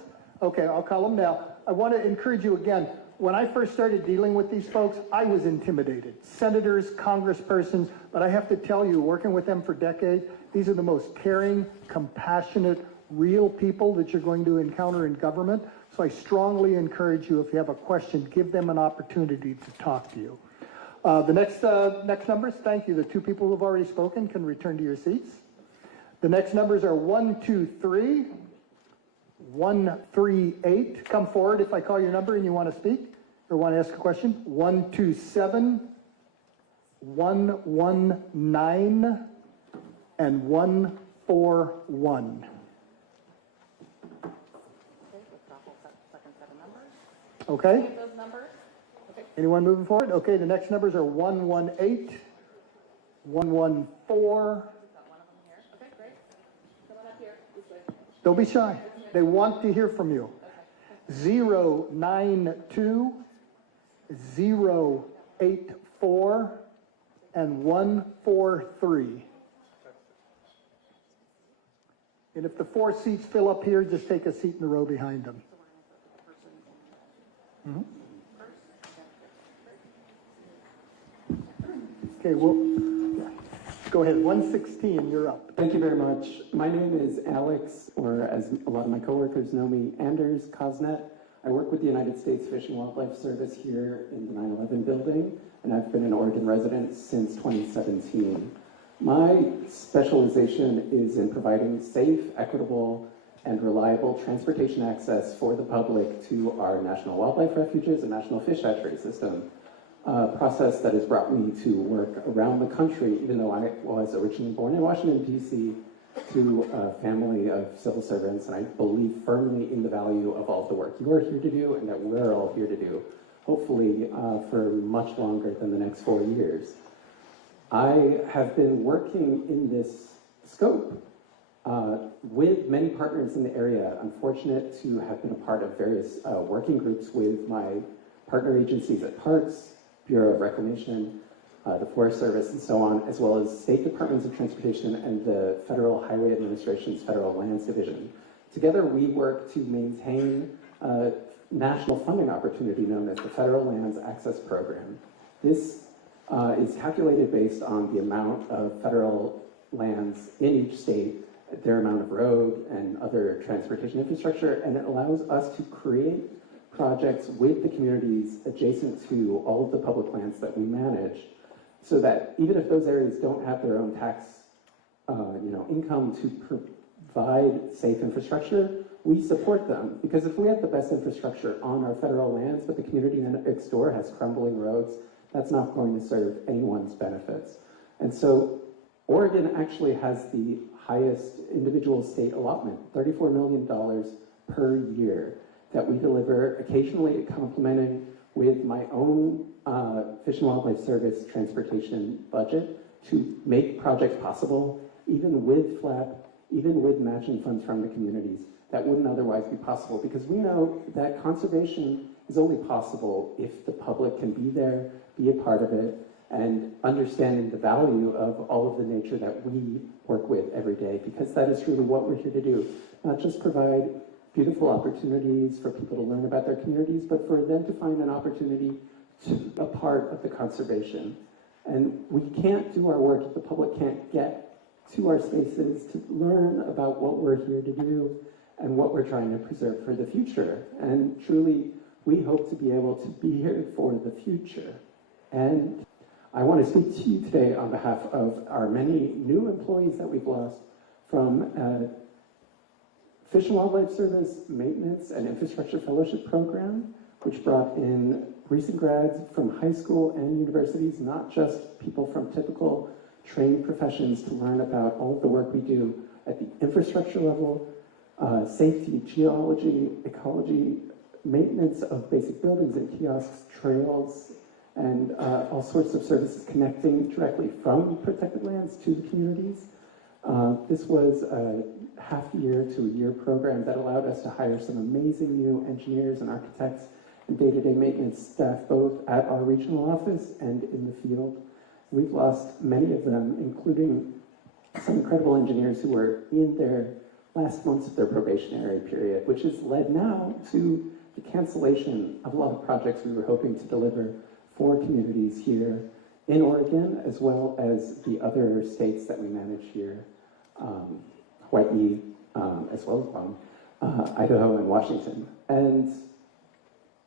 Okay, I'll call them now. I want to encourage you again. When I first started dealing with these folks, I was intimidated. Senators, congresspersons, but I have to tell you, working with them for decades, these are the most caring, compassionate, real people that you're going to encounter in government. So I strongly encourage you, if you have a question, give them an opportunity to talk to you. The next numbers, thank you. The two people who have already spoken can return to your seats. The next numbers are 123, 138. Come forward if I call your number and you want to speak or want to ask a question. 127, 119, and 141. Okay. Any of those numbers? Anyone moving forward? Okay, the next numbers are 118, 114. Okay, great. Come on up here. Don't be shy. They want to hear from you. 092, 084, and 143. And if the 4 seats fill up here, just take a seat in the row behind them. Mm-hmm. Okay, well, go Go ahead, 116, you're up. Thank you very much. My name is Alex, or as a lot of my coworkers know me, Anders Kosnet. I work with the United States Fish and Wildlife Service here in the 9/11 building, and I've been an Oregon resident since 2017. My specialization is in providing safe, equitable, and reliable transportation access for the public to our national wildlife refuges and national fish hatchery system. A process that has brought me to work around the country, even though I was originally born in Washington, D.C., to a family of civil servants, and I believe firmly in the value of all the work you're here to do and that we're all here to do, hopefully for much longer than the next 4 years. I have been working in this scope with many partners in the area. I'm fortunate to have been a part of various working groups with my partner agencies at Parks, Bureau of Reclamation, the Forest Service, and so on, as well as state departments of transportation and the Federal Highway Administration's Federal Lands Division. Together, we work to maintain a national funding opportunity known as the Federal Lands Access Program. This is calculated based on the amount of federal lands in each state, their amount of road and other transportation infrastructure, and it allows us to create projects with the communities adjacent to all of the public lands that we manage, so that even if those areas don't have their own tax income to provide safe infrastructure, we support them. Because if we have the best infrastructure on our federal lands, but the community next door has crumbling roads, that's not going to serve anyone's benefits. And so Oregon actually has the highest individual state allotment, $34 million per year, that we deliver, occasionally complementing with my own Fish and Wildlife Service transportation budget to make projects possible, even with FLAP, even with matching funds from the communities that wouldn't otherwise be possible, because we know that conservation is only possible if the public can be there, be a part of it, and understanding the value of all of the nature that we work with every day, because that is truly what we're here to do. Not just provide beautiful opportunities for people to learn about their communities, but for them to find an opportunity to be a part of the conservation. And we can't do our work if the public can't get to our spaces to learn about what we're here to do and what we're trying to preserve for the future. And truly, we hope to be able to be here for the future. And I want to speak to you today on behalf of our many new employees that we've lost from Fish and Wildlife Service Maintenance and Infrastructure Fellowship Program, which brought in recent grads from high school and universities, not just people from typical trained professions, to learn about all of the work we do at the infrastructure level, safety, geology, ecology, maintenance of basic buildings and kiosks, trails, and all sorts of services connecting directly from protected lands to the communities. This was a half-year to a year program that allowed us to hire some amazing new engineers and architects and day-to-day maintenance staff, both at our regional office and in the field. We've lost many of them, including some incredible engineers who were in their last months of their probationary period, which has led now to the cancellation of a lot of projects we were hoping to deliver for communities here in Oregon, as well as the other states that we manage here, Hawaii, as well as Guam, Idaho, and Washington. And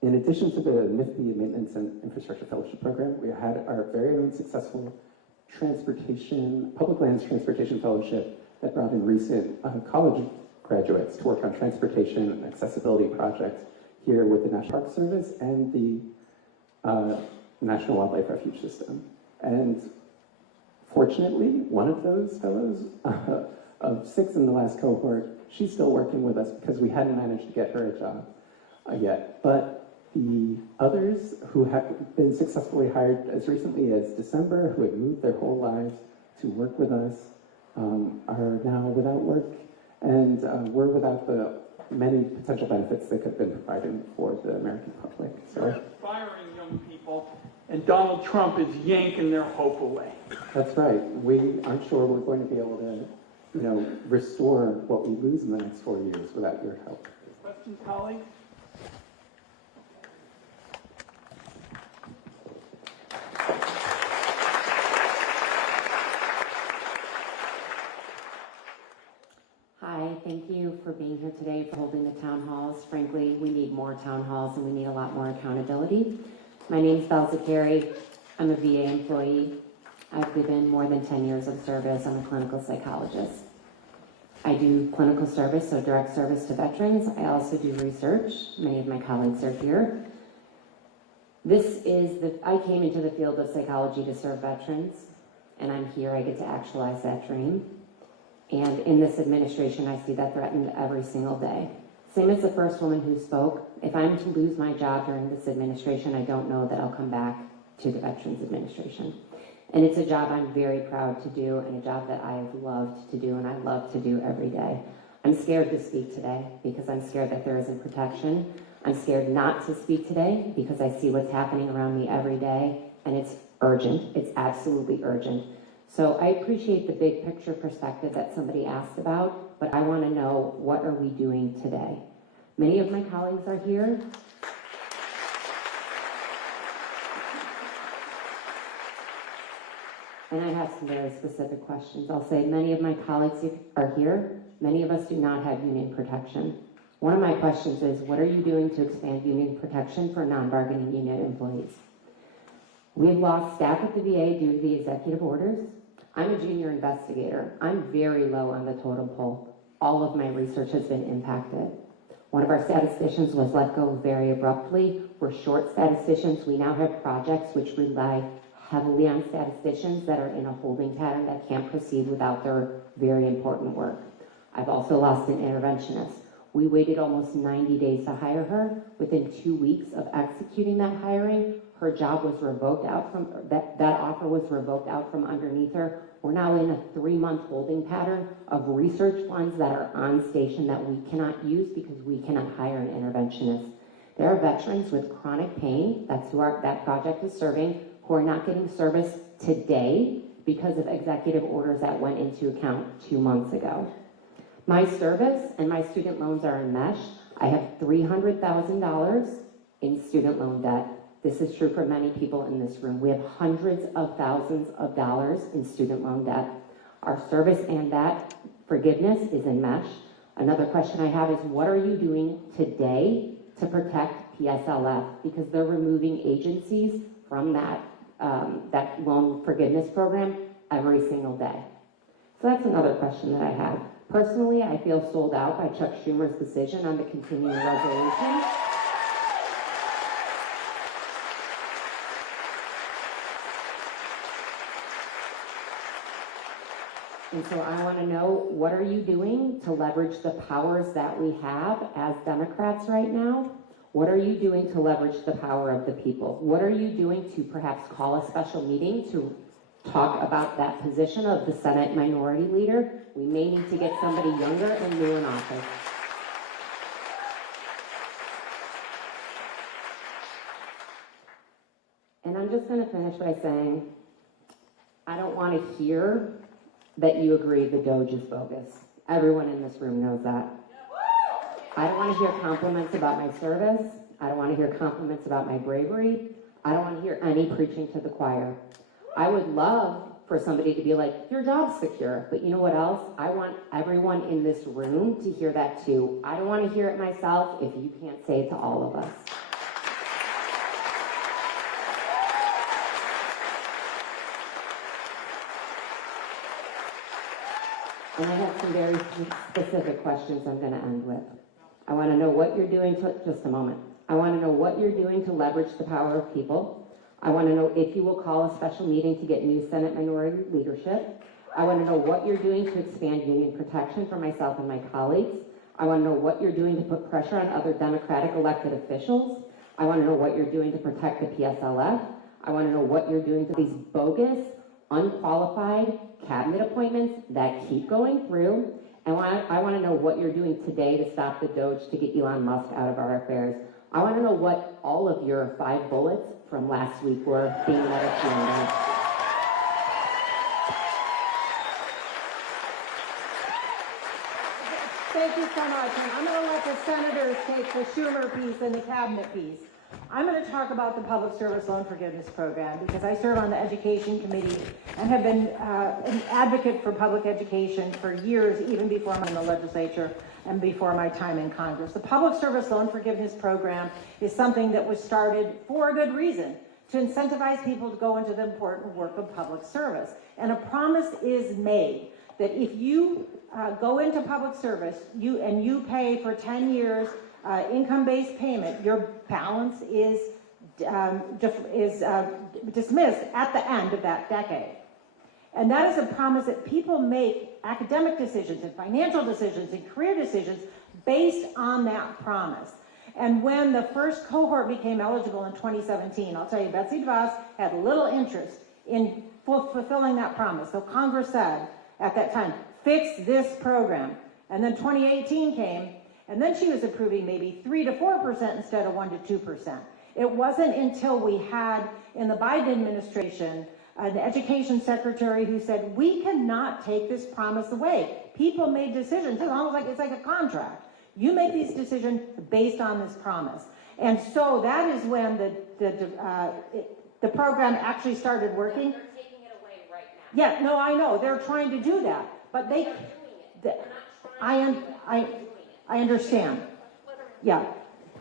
in addition to the NIFB Maintenance and Infrastructure Fellowship Program, we had our very own successful public lands transportation fellowship that brought in recent college graduates to work on transportation and accessibility projects here with the National Park Service and the National Wildlife Refuge System. And fortunately, one of those fellows, of 6 in the last cohort, she's still working with us because we hadn't managed to get her a job yet. But the others who have been successfully hired as recently as December, who had moved their whole lives to work with us, are now without work, and we're without the many potential benefits that could have been provided for the American public. So You're inspiring young people, and Donald Trump is yanking their hope away. that's right. We aren't sure we're going to be able to, restore what we lose in the next 4 years without your help. Questions, colleagues? here today, for holding the town halls. Frankly, we need more town halls and we need a lot more accountability. My name's Val Hoyle. I'm a VA employee. I've given more than 10 years of service. I'm a clinical psychologist. I do clinical service, so direct service to veterans. I also do research. Many of my colleagues are here. I came into the field of psychology to serve veterans, and I'm here. I get to actualize that dream. And in this administration, I see that threatened every single day. Same as the first woman who spoke, if I'm to lose my job during this administration, I don't know that I'll come back to the Veterans Administration. And it's a job I'm very proud to do, and a job that I've loved to do, and I love to do every day. I'm scared to speak today because I'm scared that there isn't protection. I'm scared not to speak today because I see what's happening around me every day, and it's urgent. It's absolutely urgent. So I appreciate the big picture perspective that somebody asked about, but I want to know, what are we doing today? Many of my colleagues are here. And I have some very specific questions. I'll say many of my colleagues are here. Many of us do not have union protection. One of my questions is, what are you doing to expand union protection for non-bargaining unit employees? We've lost staff at the VA due to the executive orders. I'm a junior investigator. I'm very low on the totem pole. All of my research has been impacted. One of our statisticians was let go very abruptly. We're short statisticians. We now have projects which rely heavily on statisticians that are in a holding pattern that can't proceed without their very important work. I've also lost an interventionist. We waited almost 90 days to hire her. Within 2 weeks of executing that hiring, her job was revoked out from, that offer was revoked out from underneath her. We're now in a 3-month holding pattern of research funds that are on station that we cannot use because we cannot hire an interventionist. There are veterans with chronic pain, that's who that project is serving, who are not getting service today because of executive orders that went into account 2 months ago. My service and my student loans are enmeshed. I have $300,000 in student loan debt. This is true for many people in this room. We have hundreds of thousands of dollars in student loan debt. Our service and that forgiveness is enmeshed. Another question I have is, what are you doing today to protect PSLF? Because they're removing agencies from that loan forgiveness program every single day. So that's another question that I have. Personally, I feel sold out by Chuck Schumer's decision on the continuing resolution. And so I want to know, what are you doing to leverage the powers that we have as Democrats right now? What are you doing to leverage the power of the people? What are you doing to perhaps call a special meeting to talk about that position of the Senate Minority Leader? We may need to get somebody younger and new in office. And I'm just going to finish by saying, I don't want to hear that you agree the DOGE is bogus. Everyone in this room knows that. I don't want to hear compliments about my service. I don't want to hear compliments about my bravery. I don't want to hear any preaching to the choir. I would love for somebody to be like, your job's secure. But you know what else? I want everyone in this room to hear that too. I don't want to hear it myself if you can't say it to all of us. And I have some very specific questions I'm going to end with. I want to know what you're doing to, just a moment. I want to know what you're doing to leverage the power of people. I want to know if you will call a special meeting to get new Senate minority leadership. I want to know what you're doing to expand union protection for myself and my colleagues. I want to know what you're doing to put pressure on other Democratic elected officials. I want to know what you're doing to protect the PSLF. I want to know what you're doing to these bogus, unqualified cabinet appointments that keep going through. And I want to know what you're doing today to stop the DOGE, to get Elon Musk out of our affairs. I want to know what all of your 5 bullets from last week were being let at the end. Thank you so much. And I'm going to let the senators take the Schumer piece and the cabinet piece. I'm going to talk about the Public Service Loan Forgiveness Program because I serve on the Education Committee and have been an advocate for public education for years, even before I'm in the legislature. and before my time in Congress. The Public Service Loan Forgiveness Program is something that was started for a good reason, to incentivize people to go into the important work of public service. And a promise is made that if you go into public service and you pay for 10 years income-based payment, your balance is dismissed at the end of that decade. And that is a promise that people make academic decisions and financial decisions and career decisions based on that promise. And when the first cohort became eligible in 2017, I'll tell you, Betsy DeVos had little interest in fulfilling that promise. So Congress said at that time, fix this program. And then 2018 came, and then she was approving maybe 3 to 4% instead of 1 to 2%. It wasn't until we had, in the Biden administration, an education secretary who said, we cannot take this promise away. People made decisions. It's almost like it's like a contract. You make these decisions based on this promise. And so that is when the program actually started working. They're taking it away right now. Yeah, no, I know. They're trying to do that. But they, I understand. Yeah.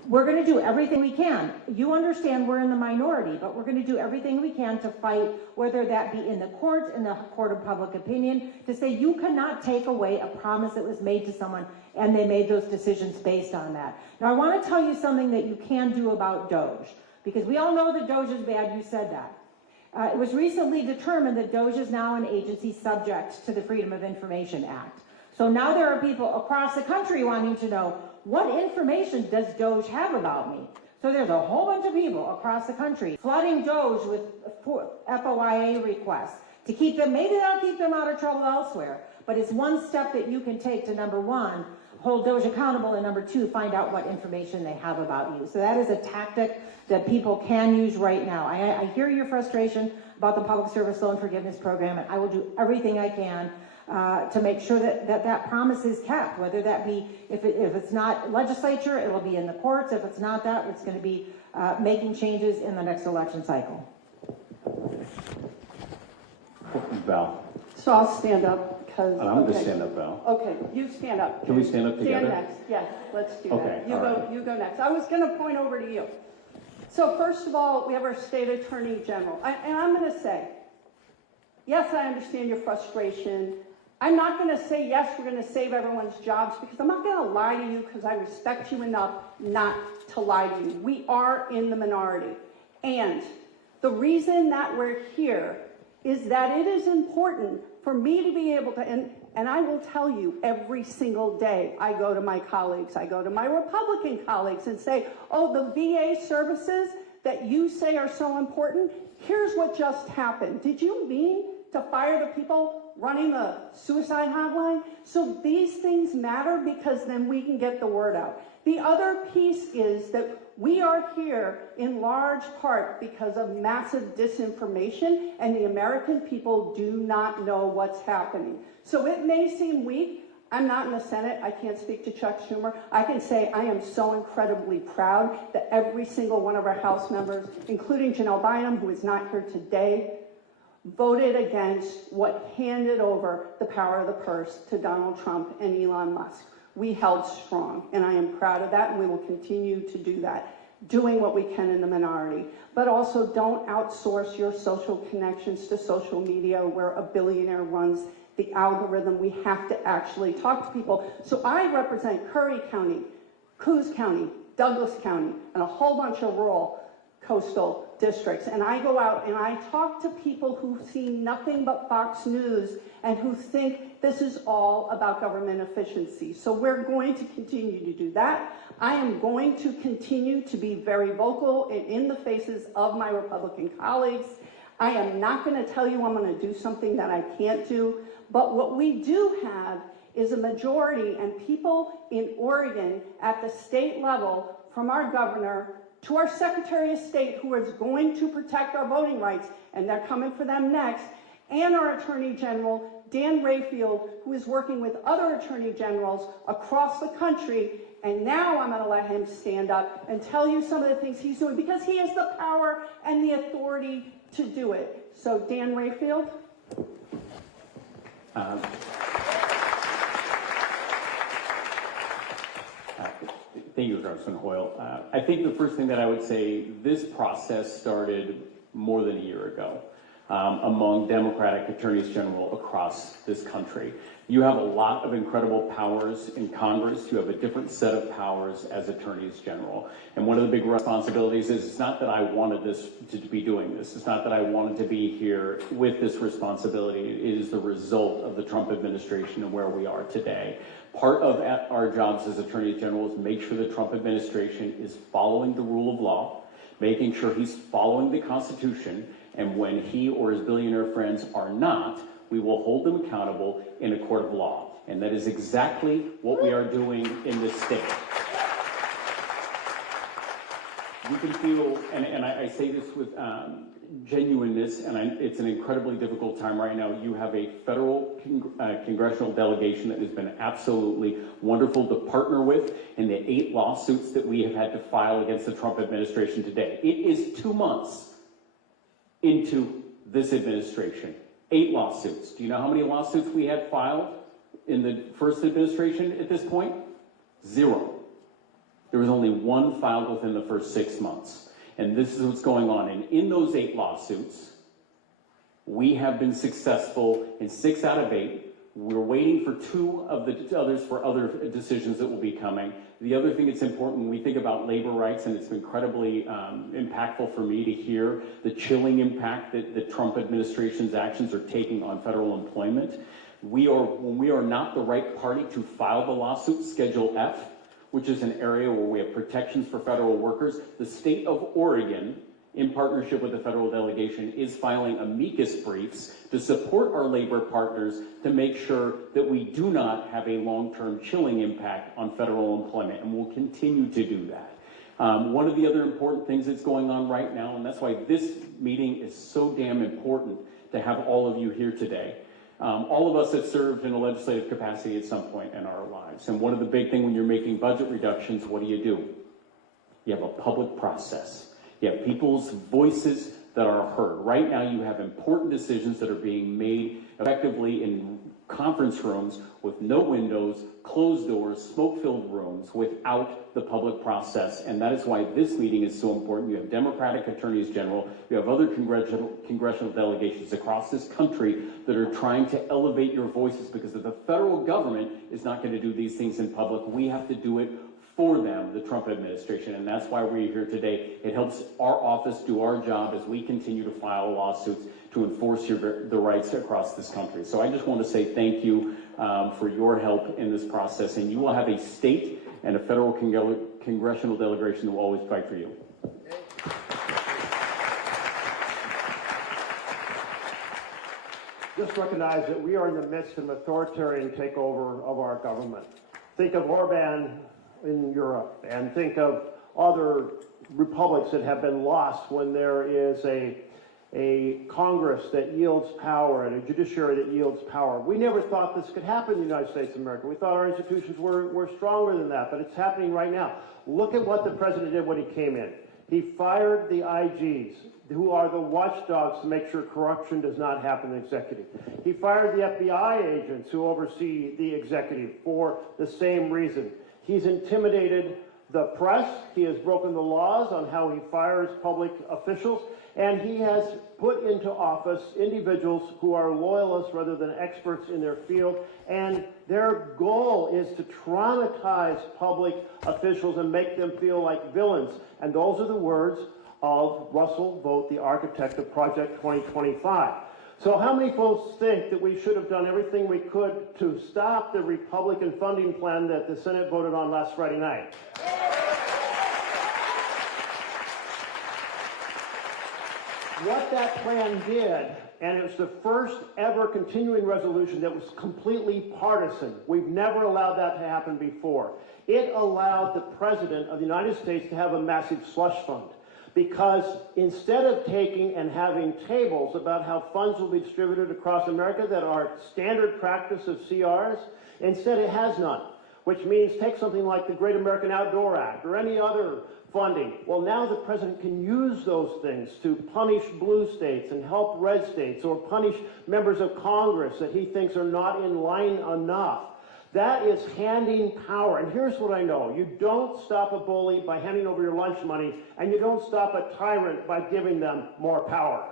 We're going to do everything we can. You understand we're in the minority, but we're going to do everything we can to fight, whether that be in the courts, in the court of public opinion, to say you cannot take away a promise that was made to someone, and they made those decisions based on that. Now, I want to tell you something that you can do about DOGE, because we all know that DOGE is bad. You said that. It was recently determined that DOGE is now an agency subject to the Freedom of Information Act. So now there are people across the country wanting to know, what information does DOGE have about me? So there's a whole bunch of people across the country flooding DOGE with FOIA requests to keep them, maybe that'll keep them out of trouble elsewhere, but it's one step that you can take to, number one, hold DOGE accountable, and number two, find out what information they have about you. So that is a tactic that people can use right now. I hear your frustration about the Public Service Loan Forgiveness Program, and I will do everything I can to make sure that promise is kept, whether that be, if it's not legislature, it'll be in the courts. If it's not that, it's going to be making changes in the next election cycle. Val. So I'll stand up because... I'm going to stand up, Val. Okay, you stand up. Can we stand up together? Stand next. Yes, let's do Okay, that. You go next. I was going to point over to you. So first of all, we have our state attorney general. And I'm going to say, yes, I understand your frustration. I'm not going to say, yes, we're going to save everyone's jobs, because I'm not going to lie to you, because I respect you enough not to lie to you. We are in the minority. And the reason that we're here is that it is important for me to be able to, and I will tell you, every single day I go to my colleagues, I go to my Republican colleagues and say, oh, the VA services that you say are so important, here's what just happened. Did you mean to fire the people running the suicide hotline? So these things matter, because then we can get the word out. The other piece is that we are here in large part because of massive disinformation, and the American people do not know what's happening. So it may seem weak. I'm not in the Senate. I can't speak to Chuck Schumer. I can say I am so incredibly proud that every single one of our House members, including Janelle Bynum, who is not here today, voted against what handed over the power of the purse to Donald Trump and Elon Musk. We held strong, and I am proud of that, and we will continue to do that, doing what we can in the minority. But also, don't outsource your social connections to social media where a billionaire runs the algorithm. We have to actually talk to people. So I represent Curry County, Coos County, Douglas County, and a whole bunch of rural coastal districts. And I go out and I talk to people who see nothing but Fox News and who think this is all about government efficiency. So we're going to continue to do that. I am going to continue to be very vocal and in the faces of my Republican colleagues. I am not going to tell you I'm going to do something that I can't do. But what we do have is a majority and people in Oregon at the state level, from our governor to our Secretary of State, who is going to protect our voting rights, and they're coming for them next, and our Attorney General, Dan Rayfield, who is working with other Attorney Generals across the country. And now I'm going to let him stand up and tell you some of the things he's doing, because he has the power and the authority to do it. So, Dan Rayfield. Thank you, Congressman Hoyle. I think the first thing that I would say, this process started more than a year ago among Democratic attorneys general across this country. You have a lot of incredible powers in Congress. You have a different set of powers as attorneys general. And one of the big responsibilities is it's not that I wanted this to be doing this. It's not that I wanted to be here with this responsibility. It is the result of the Trump administration and where we are today. Part of our jobs as attorneys general is make sure the Trump administration is following the rule of law, making sure he's following the Constitution, and when he or his billionaire friends are not, we will hold them accountable in a court of law. And that is exactly what we are doing in this state. You can feel, and I say this with genuineness, and it's an incredibly difficult time right now. You have a federal congressional delegation that has been absolutely wonderful to partner with in the 8 lawsuits that we have had to file against the Trump administration today. It is 2 months into this administration. 8 lawsuits. Do you know how many lawsuits we had filed in the first administration at this point? 0. There was only 1 filed within the first 6 months. And this is what's going on. And in those 8 lawsuits, we have been successful in 6 out of 8. We're waiting for 2 of the others for other decisions that will be coming. The other thing that's important when we think about labor rights, and it's incredibly impactful for me to hear the chilling impact that the Trump administration's actions are taking on federal employment. When we are not the right party to file the lawsuit, Schedule F, which is an area where we have protections for federal workers, the state of Oregon, in partnership with the federal delegation, is filing amicus briefs to support our labor partners to make sure that we do not have a long-term chilling impact on federal employment, and we'll continue to do that. One of the other important things that's going on right now, and that's why this meeting is so damn important to have all of you here today. All of us have served in a legislative capacity at some point in our lives, and one of the big things when you're making budget reductions, what do? You have a public process. You have people's voices that are heard. Right now, you have important decisions that are being made effectively in conference rooms with no windows, closed doors, smoke-filled rooms without the public process. And that is why this meeting is so important. You have Democratic attorneys general. You have other congressional delegations across this country that are trying to elevate your voices, because if the federal government is not going to do these things in public, we have to do it for them, the Trump administration, and that's why we're here today. It helps our office do our job as we continue to file lawsuits to enforce the rights across this country. So I just want to say thank you for your help in this process, and you will have a state and a federal congressional delegation that will always fight for you. Just recognize that we are in the midst of an authoritarian takeover of our government. Think of Orban in Europe, and think of other republics that have been lost when there is a Congress that yields power and a judiciary that yields power. We never thought this could happen in the United States of America. We thought our institutions were stronger than that, but it's happening right now. Look at what the president did when he came in. He fired the IGs, who are the watchdogs to make sure corruption does not happen in the executive. He fired the FBI agents who oversee the executive for the same reason. He's intimidated the press. He has broken the laws on how he fires public officials. And he has put into office individuals who are loyalists rather than experts in their field. And their goal is to traumatize public officials and make them feel like villains. And those are the words of Russell Vought, the architect of Project 2025. So how many folks think that we should have done everything we could to stop the Republican funding plan that the Senate voted on last Friday night? What that plan did, and it was the first ever continuing resolution that was completely partisan. We've never allowed that to happen before. It allowed the President of the United States to have a massive slush fund. Because instead of taking and having tables about how funds will be distributed across America that are standard practice of CRs, instead it has none, which means take something like the Great American Outdoor Act or any other funding. Well, now the president can use those things to punish blue states and help red states, or punish members of Congress that he thinks are not in line enough. That is handing power. And here's what I know. You don't stop a bully by handing over your lunch money, and you don't stop a tyrant by giving them more power.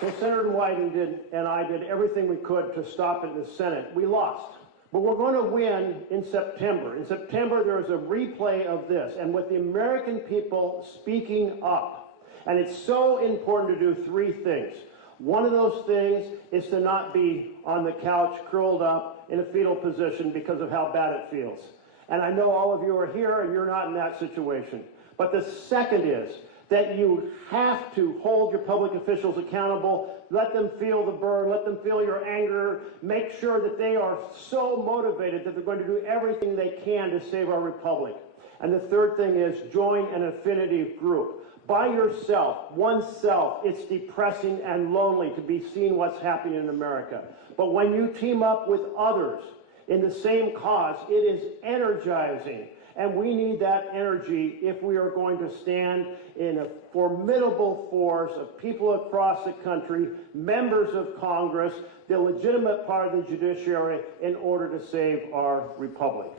So Senator Wyden and I did everything we could to stop it in the Senate. We lost. But we're going to win in September. In September, there is a replay of this, and with the American people speaking up. And it's so important to do three things. One of those things is to not be on the couch curled up in a fetal position because of how bad it feels. And I know all of you are here and you're not in that situation. But the second is that you have to hold your public officials accountable, let them feel the burn, let them feel your anger, make sure that they are so motivated that they're going to do everything they can to save our republic. And the third thing is join an affinity group. By yourself, oneself, it's depressing and lonely to be seeing what's happening in America. But when you team up with others in the same cause, it is energizing. And we need that energy if we are going to stand in a formidable force of people across the country, members of Congress, the legitimate part of the judiciary, in order to save our republic.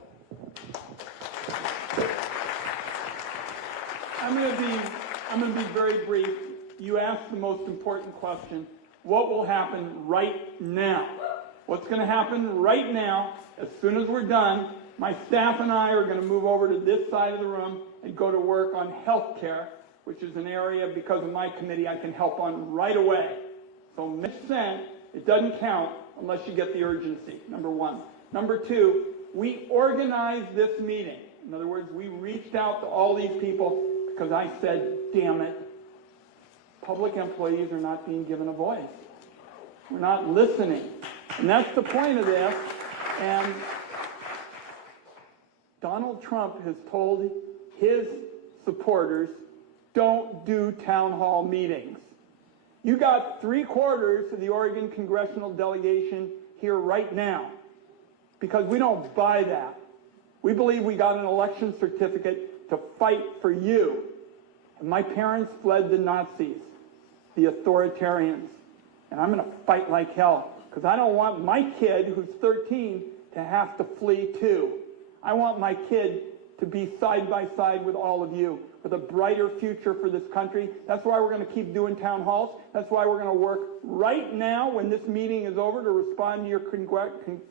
I'm going to be very brief. You asked the most important question. What will happen right now? What's going to happen right now, as soon as we're done, my staff and I are going to move over to this side of the room and go to work on health care, which is an area, because of my committee, I can help on right away. So Mitch sent, it doesn't count unless you get the urgency, number one. Number two, we organized this meeting. In other words, we reached out to all these people because I said, damn it, public employees are not being given a voice. We're not listening. And that's the point of this. And Donald Trump has told his supporters, don't do town hall meetings. You got 3/4 of the Oregon congressional delegation here right now because we don't buy that. We believe we got an election certificate to fight for you. And my parents fled the Nazis, the authoritarians, and I'm going to fight like hell because I don't want my kid who's 13 to have to flee too. I want my kid to be side by side with all of you with a brighter future for this country. That's why we're going to keep doing town halls. That's why we're going to work right now when this meeting is over to respond to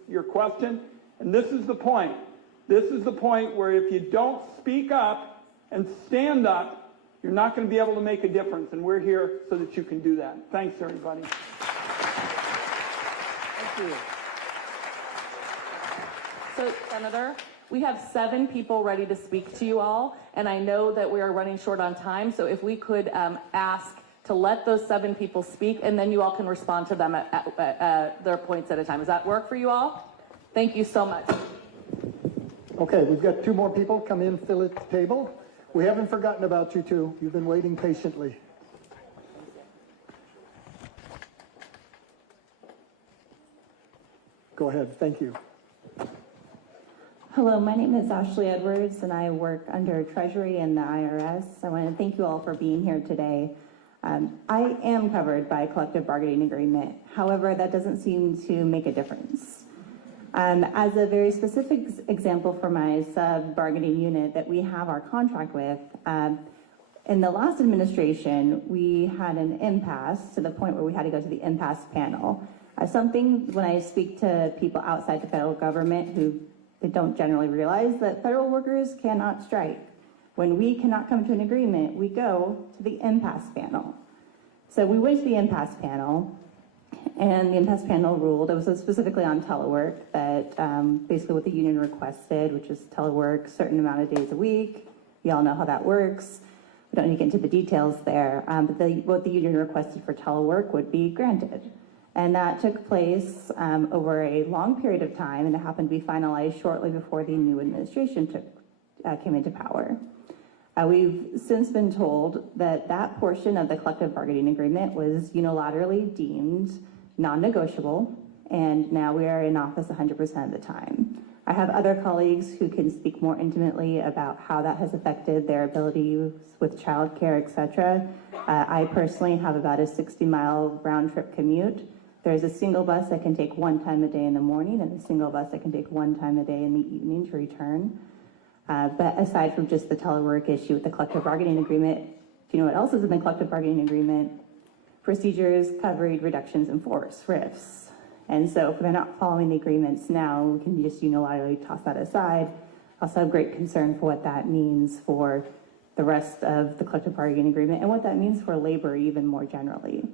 your question. And this is the point. This is the point where if you don't speak up and stand up, you're not going to be able to make a difference. And we're here so that you can do that. Thanks, everybody. Thank you. So, Senator, we have 7 people ready to speak to you all, and I know that we are running short on time, so if we could ask to let those 7 people speak, and then you all can respond to them at their points at a time. Does that work for you all? Thank you so much. Okay, we've got 2 more people come in, fill at the table. We haven't forgotten about you two. You've been waiting patiently. Go ahead, thank you. Hello, my name is Ashley Edwards, and I work under Treasury and the IRS. I want to thank you all for being here today. I am covered by a collective bargaining agreement. However, that doesn't seem to make a difference. As a very specific example for my sub-bargaining unit that we have our contract with, in the last administration, we had an impasse to the point where we had to go to the impasse panel. Something when I speak to people outside the federal government who they don't generally realize that federal workers cannot strike. When we cannot come to an agreement, we go to the impasse panel. So we went to the impasse panel, and the impasse panel ruled, it was specifically on telework, that basically what the union requested, which is telework a certain amount of days a week. You all know how that works. We don't need to get into the details there, but what the union requested for telework would be granted. And that took place over a long period of time, and it happened to be finalized shortly before the new administration came into power. We've since been told that that portion of the collective bargaining agreement was unilaterally deemed non-negotiable, and now we are in office 100% of the time. I have other colleagues who can speak more intimately about how that has affected their abilities with childcare, etc. I personally have about a 60-mile round-trip commute. There's a single bus that can take one time a day in the morning and a single bus that can take one time a day in the evening to return. But aside from just the telework issue with the collective bargaining agreement, do you know what else is in the collective bargaining agreement? Procedures covering reductions in force, RIFs. And so if they're not following the agreements now, we can just unilaterally toss that aside. I also have great concern for what that means for the rest of the collective bargaining agreement and what that means for labor even more generally.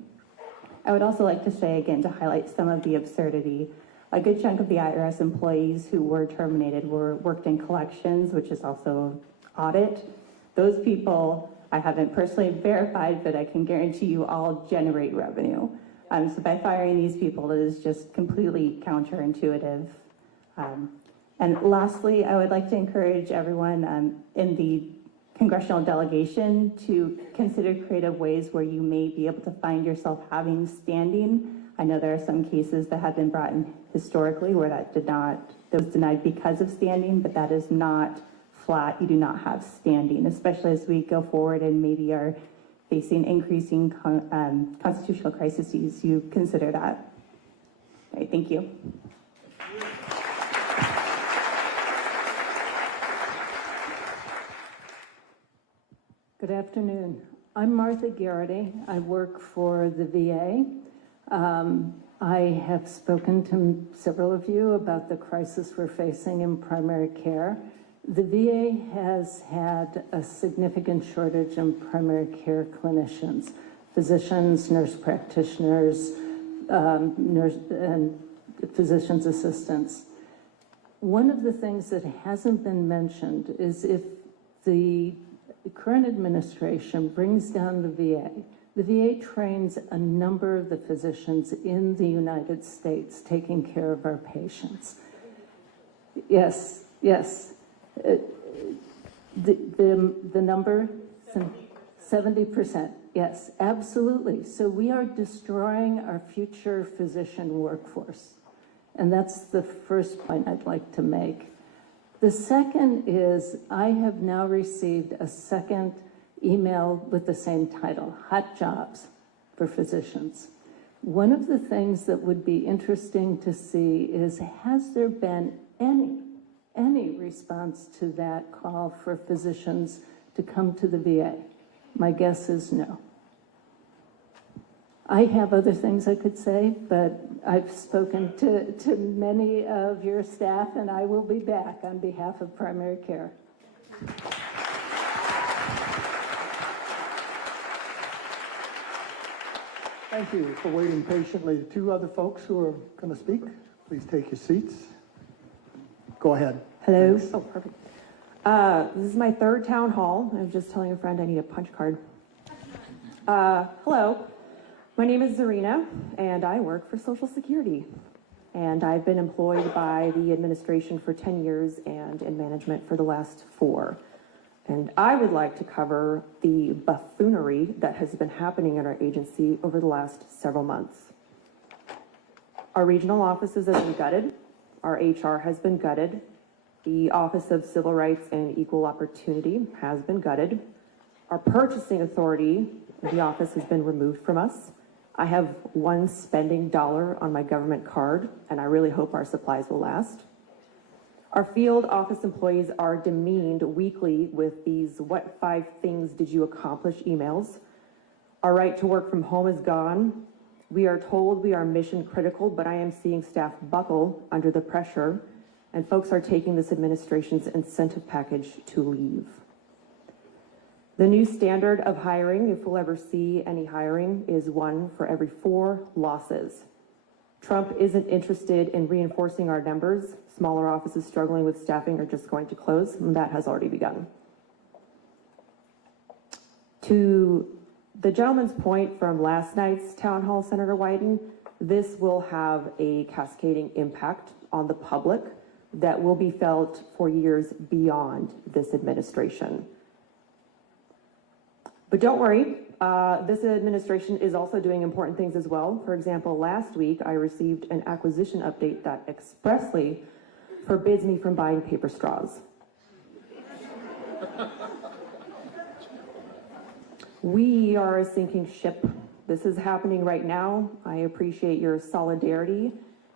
I would also like to say again, to highlight some of the absurdity, a good chunk of the IRS employees who were terminated worked in collections, which is also audit. Those people I haven't personally verified, but I can guarantee you all generate revenue. So by firing these people, it is just completely counterintuitive. And lastly, I would like to encourage everyone in the congressional delegation to consider creative ways where you may be able to find yourself having standing. I know there are some cases that have been brought in historically where that was denied because of standing, but that is not flat. You do not have standing, especially as we go forward and maybe are facing increasing constitutional crises. You consider that. All right, thank you. Good afternoon. I'm Martha Garrity. I work for the VA. I have spoken to several of you about the crisis we're facing in primary care. The VA has had a significant shortage in primary care clinicians, physicians, nurse practitioners, and physician's assistants. One of the things that hasn't been mentioned is if the current administration brings down the VA trains a number of the physicians in the United States taking care of our patients. Yes, yes. The number, 70%, yes, absolutely. So we are destroying our future physician workforce. And that's the first point I'd like to make. The second is I have now received a second email with the same title, Hot Jobs for Physicians. One of the things that would be interesting to see is, has there been any response to that call for physicians to come to the VA? My guess is no. I have other things I could say, but I've spoken to many of your staff, and I will be back on behalf of primary care. Thank you for waiting patiently. Two other folks who are going to speak, please take your seats. Go ahead. Hello. Oh, perfect. This is my third town hall. I was just telling a friend I need a punch card. Hello. My name is Zarina, and I work for Social Security. And I've been employed by the administration for 10 years and in management for the last 4. And I would like to cover the buffoonery that has been happening in our agency over the last several months. Our regional offices have been gutted. Our HR has been gutted. The Office of Civil Rights and Equal Opportunity has been gutted. Our purchasing authority, the office, has been removed from us. I have one spending dollar on my government card, and I really hope our supplies will last. Our field office employees are demeaned weekly with these "what 5 things did you accomplish" emails. Our right to work from home is gone. We are told we are mission critical, but I am seeing staff buckle under the pressure, and folks are taking this administration's incentive package to leave. The new standard of hiring, if we'll ever see any hiring, is 1 for every 4 losses. Trump isn't interested in reinforcing our numbers. Smaller offices struggling with staffing are just going to close, and that has already begun. To the gentleman's point from last night's town hall, Senator Wyden, this will have a cascading impact on the public that will be felt for years beyond this administration. But don't worry, this administration is also doing important things as well. For example, last week I received an acquisition update that expressly forbids me from buying paper straws. We are a sinking ship. This is happening right now. I appreciate your solidarity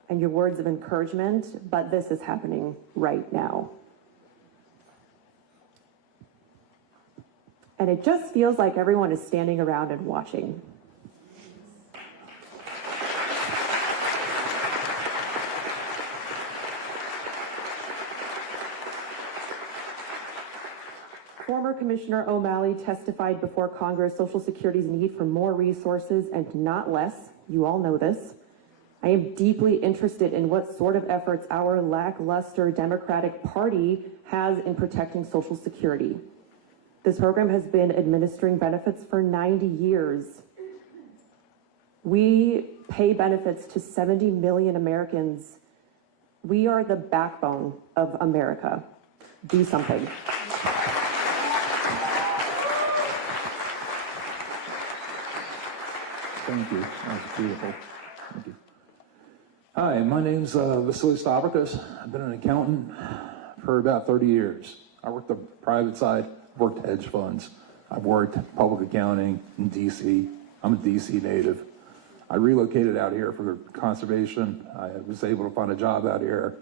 and your words of encouragement, but this is happening right now. And it just feels like everyone is standing around and watching. Former Commissioner O'Malley testified before Congress Social Security's need for more resources and not less. You all know this. I am deeply interested in what sort of efforts our lackluster Democratic Party has in protecting Social Security. This program has been administering benefits for 90 years. We pay benefits to 70 million Americans. We are the backbone of America. Do something. Thank you. That's beautiful. Thank you. Hi, my name's Vasily Stavrikas. I've been an accountant for about 30 years. I worked the private side, worked hedge funds. I've worked public accounting in DC. I'm a DC native. I relocated out here for conservation. I was able to find a job out here,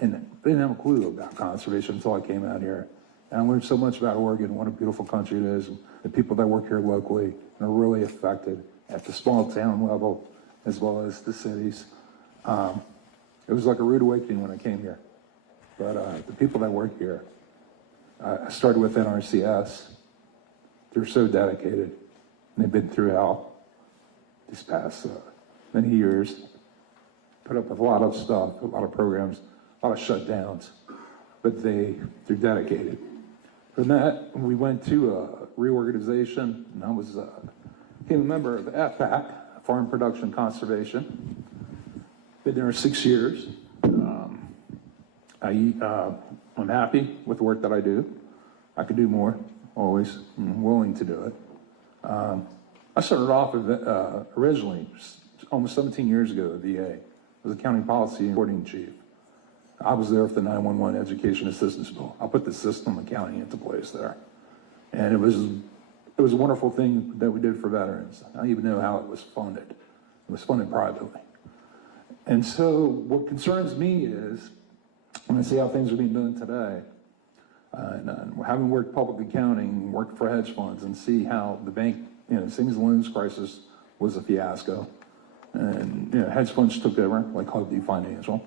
and I didn't have a clue about conservation until I came out here. And I learned so much about Oregon, what a beautiful country it is, and the people that work here locally and are really affected at the small town level as well as the cities. It was like a rude awakening when I came here. But the people that work here, I started with NRCS. They're so dedicated, and they've been through hell these past many years. Put up with a lot of stuff, a lot of programs, a lot of shutdowns, but they're dedicated. From that, we went to a reorganization, and I became a member of FPAC, Farm Production Conservation. Been there 6 years. I'm happy with the work that I do. I could do more, always. I'm willing to do it. I started off originally, almost 17 years ago at the VA, as a county policy and reporting chief. I was there for the 911 Education Assistance Bill. I put the system of county into place there. And it was a wonderful thing that we did for veterans. I don't even know how it was funded. It was funded privately. And so what concerns me is when I see how things are being done today, and having worked public accounting, worked for hedge funds, and see how the bank, savings and loans crisis was a fiasco. And hedge funds took over, like Huggy Financial.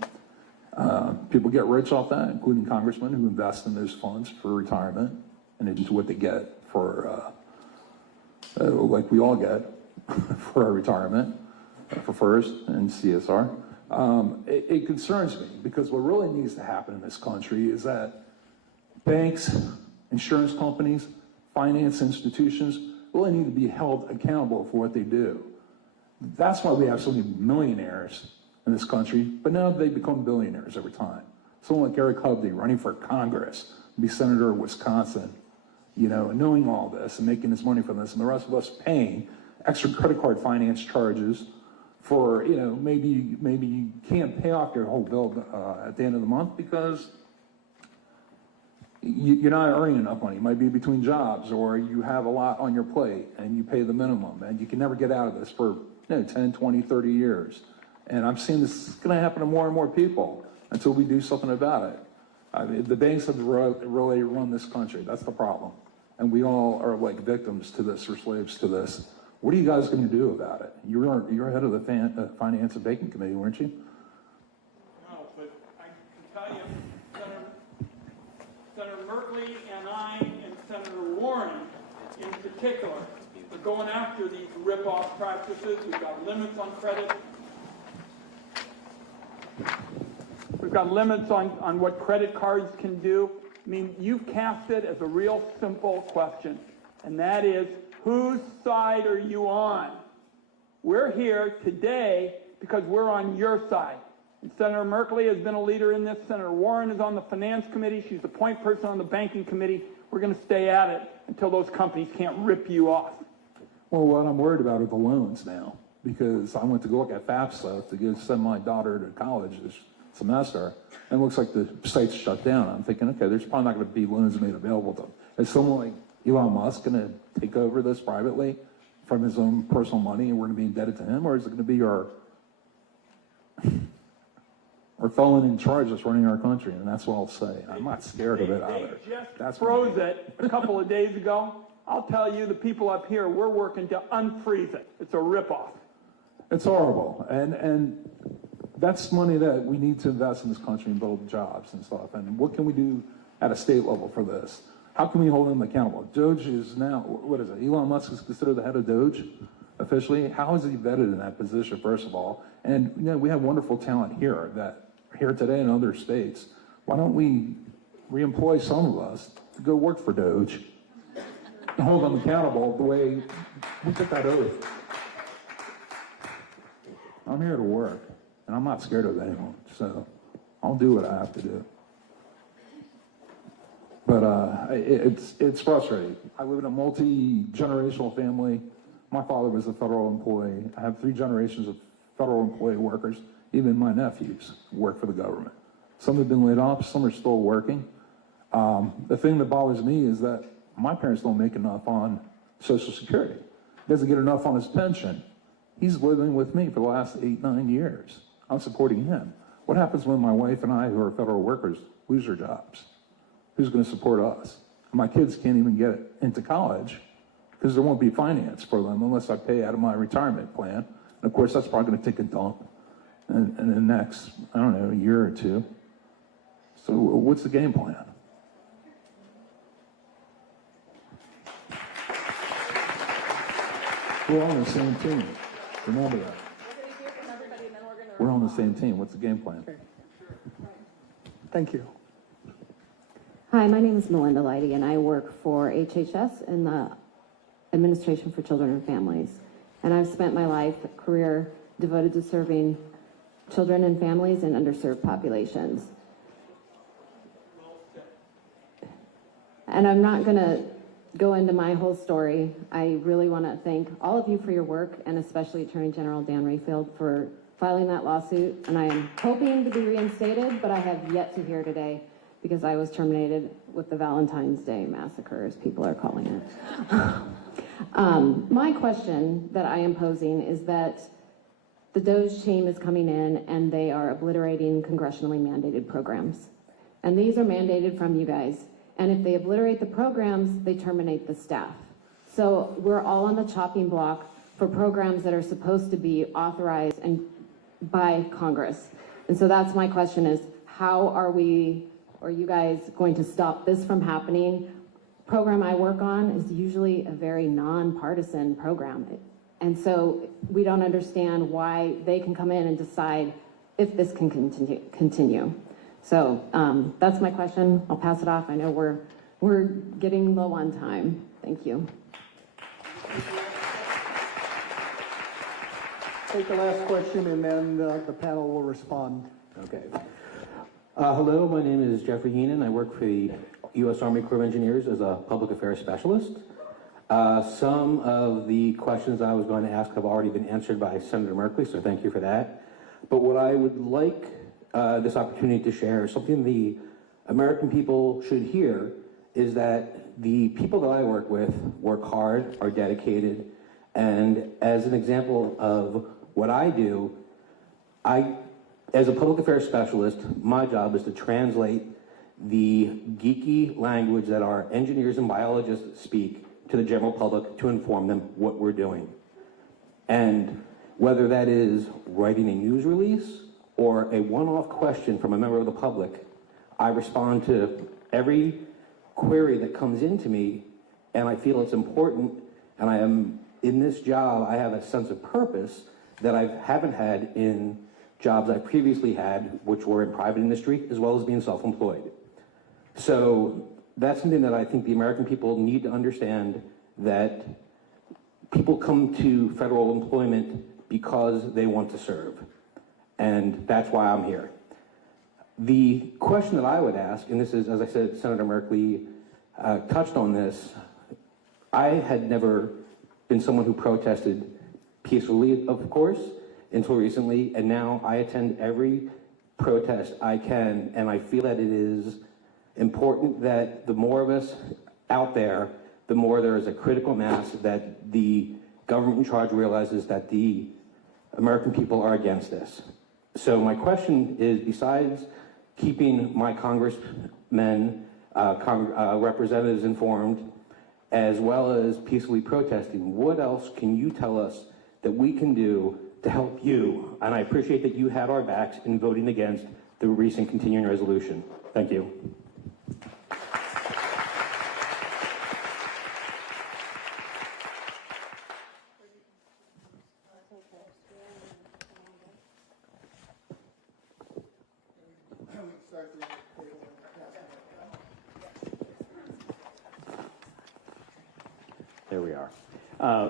People get rich off that, including congressmen who invest in those funds for retirement and into what they get for, like we all get for our retirement, for FIRST and CSR. It concerns me because what really needs to happen in this country is that banks, insurance companies, finance institutions really need to be held accountable for what they do. That's why we have so many millionaires in this country, but now they become billionaires over time. Someone like Eric Hubby running for Congress, be senator of Wisconsin, knowing all this and making his money from this, and the rest of us paying extra credit card finance charges for, maybe you can't pay off your whole bill at the end of the month because you're not earning enough money. It might be between jobs, or you have a lot on your plate and you pay the minimum and you can never get out of this for 10, 20, 30 years. And I'm seeing this is going to happen to more and more people until we do something about it. I mean, the banks have really run this country. That's the problem. And we all are like victims to this or slaves to this. What are you guys going to do about it? You're head of the Finance and Banking Committee, weren't you? No, but I can tell you, Senator Merkley and I and Senator Warren in particular are going after these rip-off practices. We've got limits on credit. We've got limits on what credit cards can do. I mean, you've cast it as a real simple question, and that is, whose side are you on? We're here today because we're on your side. And Senator Merkley has been a leader in this. Senator Warren is on the Finance Committee. She's the point person on the Banking Committee. We're going to stay at it until those companies can't rip you off. Well, what I'm worried about are the loans now, because I went to go look at FAFSA to send my daughter to college semester, and it looks like the site's shut down. I'm thinking, okay, there's probably not going to be loans made available to them. Is someone like Elon Musk going to take over this privately from his own personal money, and we're going to be indebted to him, or is it going to be our felon in charge that's running our country? And that's what I'll say. I'm not scared of it either. Just froze it a couple of days ago. I'll tell you, the people up here, we're working to unfreeze it. It's a ripoff. It's horrible, and that's money that we need to invest in this country and build jobs and stuff. And what can we do at a state level for this? How can we hold them accountable? DOGE is now, what is it? Elon Musk is considered the head of DOGE officially. How is he vetted in that position, first of all? And you know, we have wonderful talent here today in other states. Why don't we reemploy some of us to go work for DOGE and hold them accountable the way we took that oath? I'm here to work, and I'm not scared of anyone, so I'll do what I have to do. But it's frustrating. I live in a multi-generational family. My father was a federal employee. I have 3 generations of federal employee workers. Even my nephews work for the government. Some have been laid off, some are still working. The thing that bothers me is that my parents don't make enough on Social Security. He doesn't get enough on his pension. He's living with me for the last 8-9 years. I'm supporting him. What happens when my wife and I, who are federal workers, lose our jobs? Who's going to support us? My kids can't even get into college because there won't be finance for them unless I pay out of my retirement plan. And of course, that's probably going to take a dump in the next, I don't know, a year or 2. So what's the game plan? We're all on the same team. Remember that. We're on the same team. What's the game plan? Thank you. Hi, my name is Melinda Leidy, and I work for HHS in the Administration for Children and Families. And I've spent my career devoted to serving children and families in underserved populations. And I'm not going to go into my whole story. I really want to thank all of you for your work, and especially Attorney General Dan Rayfield for filing that lawsuit. And I am hoping to be reinstated, but I have yet to hear today because I was terminated with the Valentine's Day massacre, as people are calling it. My question that I am posing is that the DOGE team is coming in and they are obliterating congressionally mandated programs. And these are mandated from you guys. And if they obliterate the programs, they terminate the staff. So we're all on the chopping block for programs that are supposed to be authorized and by Congress. And so that's my question is, how are we, or you guys, going to stop this from happening? Program I work on is usually a very nonpartisan program. And so we don't understand why they can come in and decide if this can continue. So that's my question. I'll pass it off. I know we're getting low on time. Thank you. Take the last question, and then the panel will respond. Okay. Hello, my name is Jeffrey Heenan. I work for the U.S. Army Corps of Engineers as a public affairs specialist. Some of the questions I was going to ask have already been answered by Senator Merkley, so thank you for that. But what I would like this opportunity to share is something the American people should hear, is that the people that I work with work hard, are dedicated, and as an example of what I do, as a public affairs specialist, my job is to translate the geeky language that our engineers and biologists speak to the general public to inform them what we're doing. And whether that is writing a news release or a one-off question from a member of the public, I respond to every query that comes into me, and I feel it's important, and I am, in this job, I have a sense of purpose that I haven't had in jobs I previously had, which were in private industry, as well as being self-employed. So that's something that I think the American people need to understand, that people come to federal employment because they want to serve. And that's why I'm here. The question that I would ask, and this is, as I said, Senator Merkley touched on this, I had never been someone who protested peacefully, of course, until recently, and now I attend every protest I can, and I feel that it is important that the more of us out there, the more there is a critical mass that the government in charge realizes that the American people are against this. So my question is, besides keeping my congressmen, representatives informed, as well as peacefully protesting, what else can you tell us that we can do to help you? And I appreciate that you had our backs in voting against the recent continuing resolution. Thank you. There we are.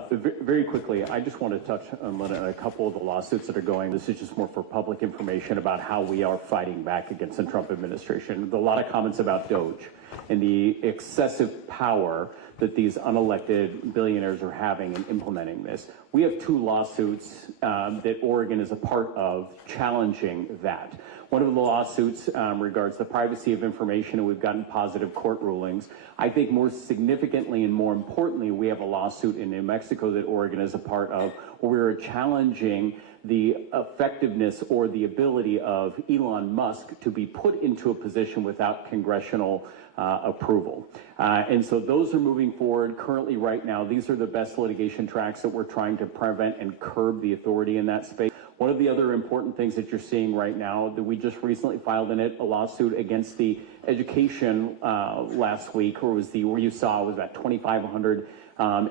Very quickly, I just want to touch on a couple of the lawsuits that are going. This is just more for public information about how we are fighting back against the Trump administration. There's a lot of comments about DOGE and the excessive power that these unelected billionaires are having in implementing this. We have 2 lawsuits that Oregon is a part of challenging that. One of the lawsuits regards the privacy of information, and we've gotten positive court rulings. I think more significantly and more importantly, we have a lawsuit in New Mexico that Oregon is a part of, where we're challenging the effectiveness or the ability of Elon Musk to be put into a position without congressional approval. And so those are moving forward currently right now. These are the best litigation tracks that we're trying to prevent and curb the authority in that space. One of the other important things that you're seeing right now, that we just recently filed in it, a lawsuit against the education last week, where you saw was about 2,500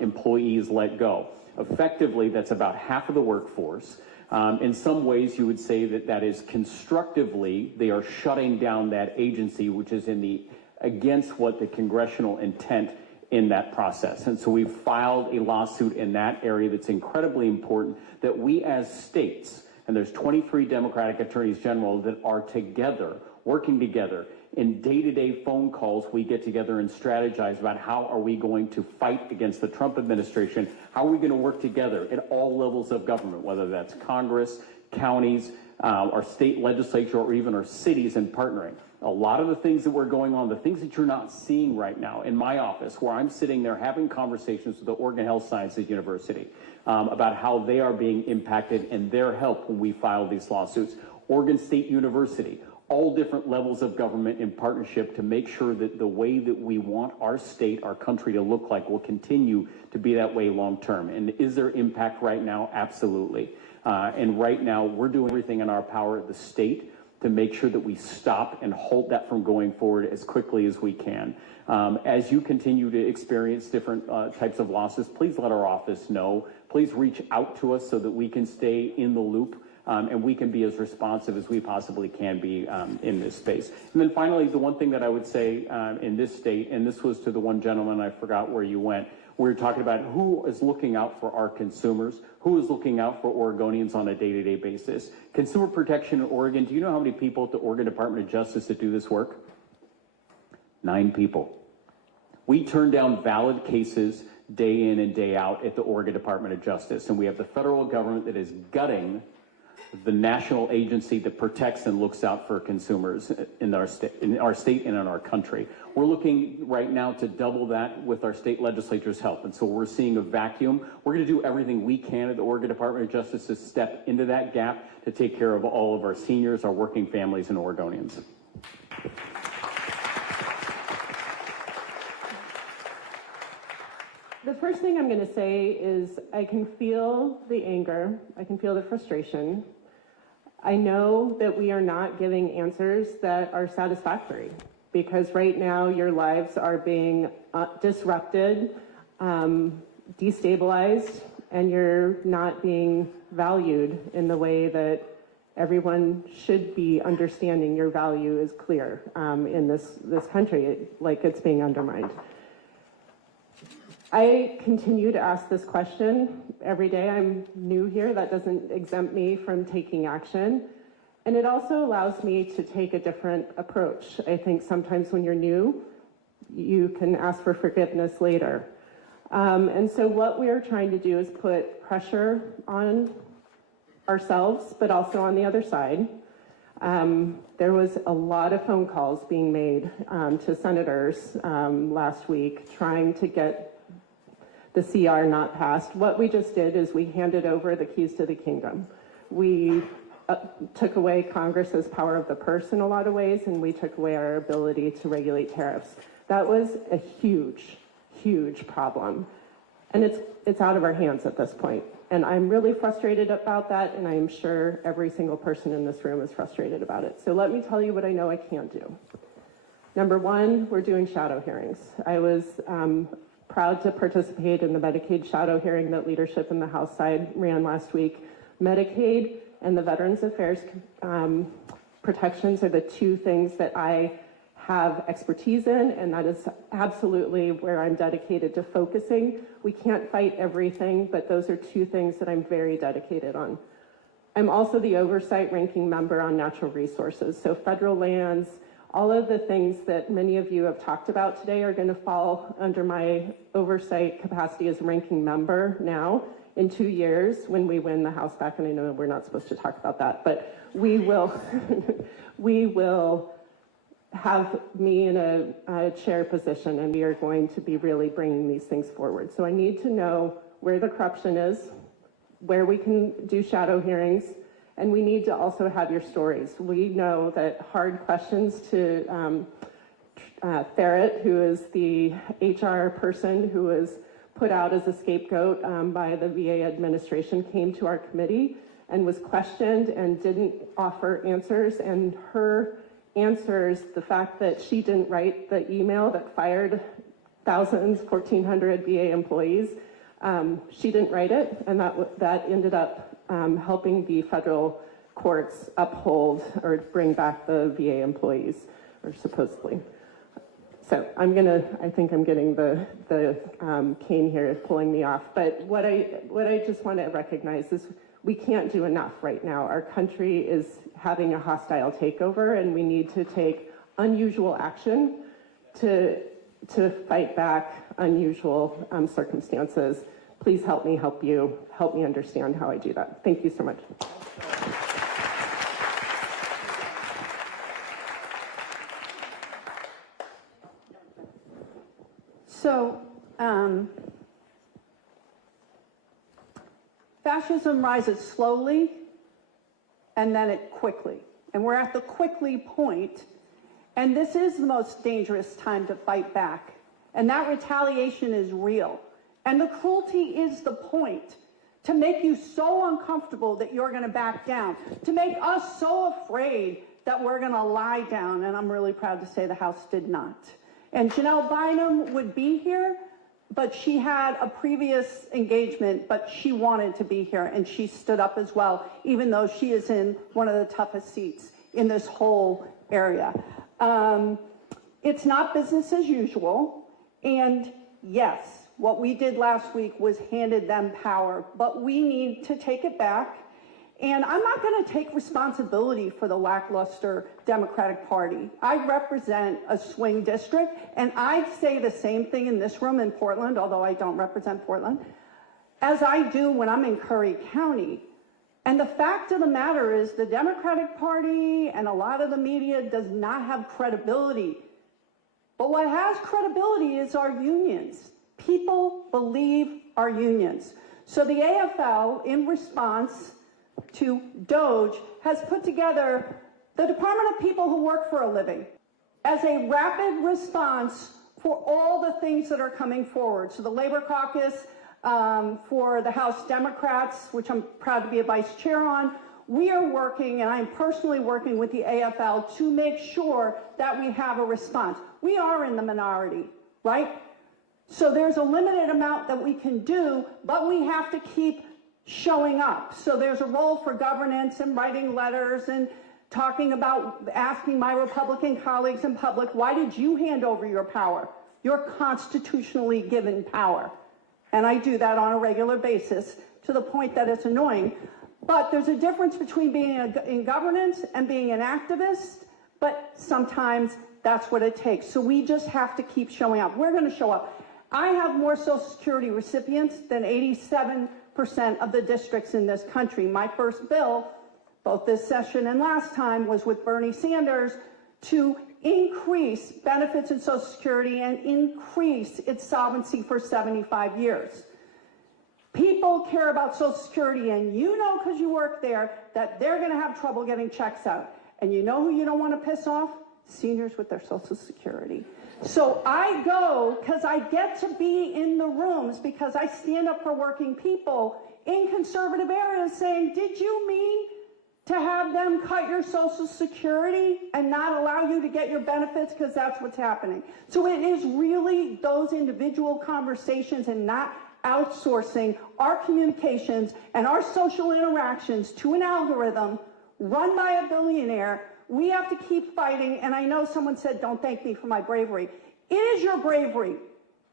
employees let go. Effectively, that's about half of the workforce. In some ways, you would say that that is constructively, they are shutting down that agency, which is against what the congressional intent in that process. And so we've filed a lawsuit in that area that's incredibly important, that we as states, and there's 23 Democratic attorneys general that are together, working together in day-to-day phone calls. We get together and strategize about how are we going to fight against the Trump administration, how are we going to work together at all levels of government, whether that's Congress, counties, our state legislature, or even our cities, and partnering. A lot of the things that were going on, the things that you're not seeing right now in my office, where I'm sitting there having conversations with the Oregon Health Sciences University about how they are being impacted and their help when we file these lawsuits. Oregon State University, all different levels of government in partnership to make sure that the way that we want our state, our country to look like will continue to be that way long term. And is there impact right now? Absolutely. And right now, we're doing everything in our power at the state to make sure that we stop and halt that from going forward as quickly as we can. As you continue to experience different types of losses, please let our office know. Please reach out to us so that we can stay in the loop and we can be as responsive as we possibly can be in this space. And then finally, the one thing that I would say in this state, and this was to the one gentleman, I forgot where you went, we're talking about who is looking out for our consumers, who is looking out for Oregonians on a day-to-day basis. Consumer protection in Oregon, do you know how many people at the Oregon Department of Justice that do this work? 9 people. We turn down valid cases day in and day out at the Oregon Department of Justice, and we have the federal government that is gutting the national agency that protects and looks out for consumers in our state and in our country. We're looking right now to double that with our state legislature's help. And so we're seeing a vacuum. We're going to do everything we can at the Oregon Department of Justice to step into that gap to take care of all of our seniors, our working families, and Oregonians. The first thing I'm going to say is I can feel the anger. I can feel the frustration. I know that we are not giving answers that are satisfactory, because right now your lives are being disrupted, destabilized, and you're not being valued in the way that everyone should be understanding your value is clear in this country, like it's being undermined. I continue to ask this question every day. I'm new here. That doesn't exempt me from taking action. And it also allows me to take a different approach. I think sometimes when you're new, you can ask for forgiveness later. And so what we are trying to do is put pressure on ourselves, but also on the other side. There was a lot of phone calls being made to senators last week trying to get the CR not passed. What we just did is we handed over the keys to the kingdom. We took away Congress's power of the purse in a lot of ways, and we took away our ability to regulate tariffs. That was a huge, huge problem. And it's out of our hands at this point. And I'm really frustrated about that, and I'm sure every single person in this room is frustrated about it. So let me tell you what I know I can do. Number one, we're doing shadow hearings. I was proud to participate in the Medicaid shadow hearing that leadership in the House side ran last week. Medicaid and the Veterans Affairs protections are the two things that I have expertise in, and that is absolutely where I'm dedicated to focusing. We can't fight everything, but those are two things that I'm very dedicated on. I'm also the oversight ranking member on natural resources. So federal lands, all of the things that many of you have talked about today are going to fall under my oversight capacity as ranking member now in 2 years when we win the House back. And I know we're not supposed to talk about that, but we will, we will have me in a chair position, and we are going to be really bringing these things forward. So I need to know where the corruption is, where we can do shadow hearings, and we need to also have your stories. We know that hard questions to Ferret, who is the HR person who was put out as a scapegoat by the VA administration, came to our committee and was questioned and didn't offer answers, and her answers, the fact that she didn't write the email that fired thousands, 1,400 VA employees, she didn't write it, and that ended up helping the federal courts uphold or bring back the VA employees, or supposedly. So I think I'm getting the cane here pulling me off. But what I just want to recognize is we can't do enough right now. Our country is having a hostile takeover, and we need to take unusual action to fight back unusual circumstances. Please help me help you. Help me understand how I do that. Thank you so much. So, fascism rises slowly, and then it quickly. And we're at the quickly point, and this is the most dangerous time to fight back. And that retaliation is real. And the cruelty is the point, to make you so uncomfortable that you're going to back down, to make us so afraid that we're going to lie down. And I'm really proud to say the House did not. And Janelle Bynum would be here, but she had a previous engagement, but she wanted to be here, and she stood up as well, even though she is in one of the toughest seats in this whole area. It's not business as usual, and yes, what we did last week was handed them power, but we need to take it back. And I'm not going to take responsibility for the lackluster Democratic Party. I represent a swing district, and I say the same thing in this room in Portland, although I don't represent Portland, as I do when I'm in Curry County. And the fact of the matter is the Democratic Party and a lot of the media does not have credibility. But what has credibility is our unions. People believe our unions. So the AFL, in response to DOGE, has put together the Department of People Who Work for a Living as a rapid response for all the things that are coming forward. So the Labor Caucus for the House Democrats, which I'm proud to be a vice chair on, we are working, and I'm personally working with the AFL to make sure that we have a response. We are in the minority, right? So there's a limited amount that we can do, but we have to keep showing up. So there's a role for governance and writing letters and talking about asking my Republican colleagues in public, why did you hand over your power? Your constitutionally given power. And I do that on a regular basis to the point that it's annoying. But there's a difference between being in governance and being an activist, but sometimes that's what it takes. So we just have to keep showing up. We're going to show up. I have more Social Security recipients than 87% of the districts in this country. My first bill, both this session and last time, was with Bernie Sanders to increase benefits in Social Security and increase its solvency for 75 years. People care about Social Security, and you know, because you work there, that they're going to have trouble getting checks out. And you know who you don't want to piss off? Seniors with their Social Security. So I go because I get to be in the rooms, because I stand up for working people in conservative areas saying, did you mean to have them cut your Social Security and not allow you to get your benefits? Because that's what's happening. So it is really those individual conversations and not outsourcing our communications and our social interactions to an algorithm run by a billionaire. We have to keep fighting, and I know someone said, don't thank me for my bravery. It is your bravery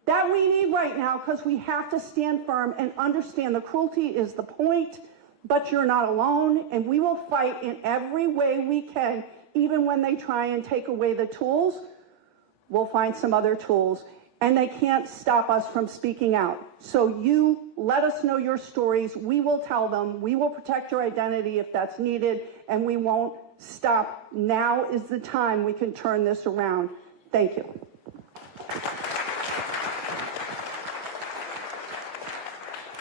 that we need right now, because we have to stand firm and understand the cruelty is the point, but you're not alone, and we will fight in every way we can, even when they try and take away the tools. We'll find some other tools, and they can't stop us from speaking out. So you let us know your stories. We will tell them. We will protect your identity if that's needed, and we won't stop. Now is the time we can turn this around. Thank you.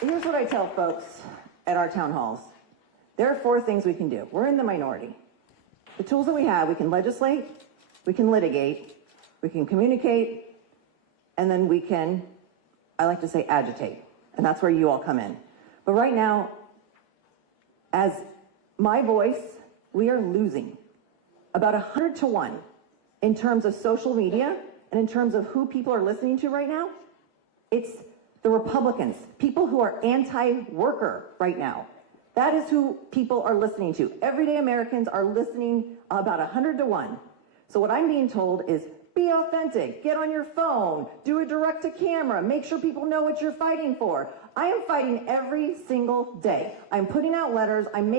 Here's what I tell folks at our town halls. There are 4 things we can do. We're in the minority. The tools that we have, we can legislate, we can litigate, we can communicate, and then we can, I like to say, agitate. And that's where you all come in. But right now, as my voice, we are losing about 100 to 1 in terms of social media and in terms of who people are listening to right now. It's the Republicans, people who are anti-worker right now. That is who people are listening to. Everyday Americans are listening about 100 to 1. So what I'm being told is, be authentic, get on your phone, do a direct to camera, make sure people know what you're fighting for. I am fighting every single day. I'm putting out letters, I'm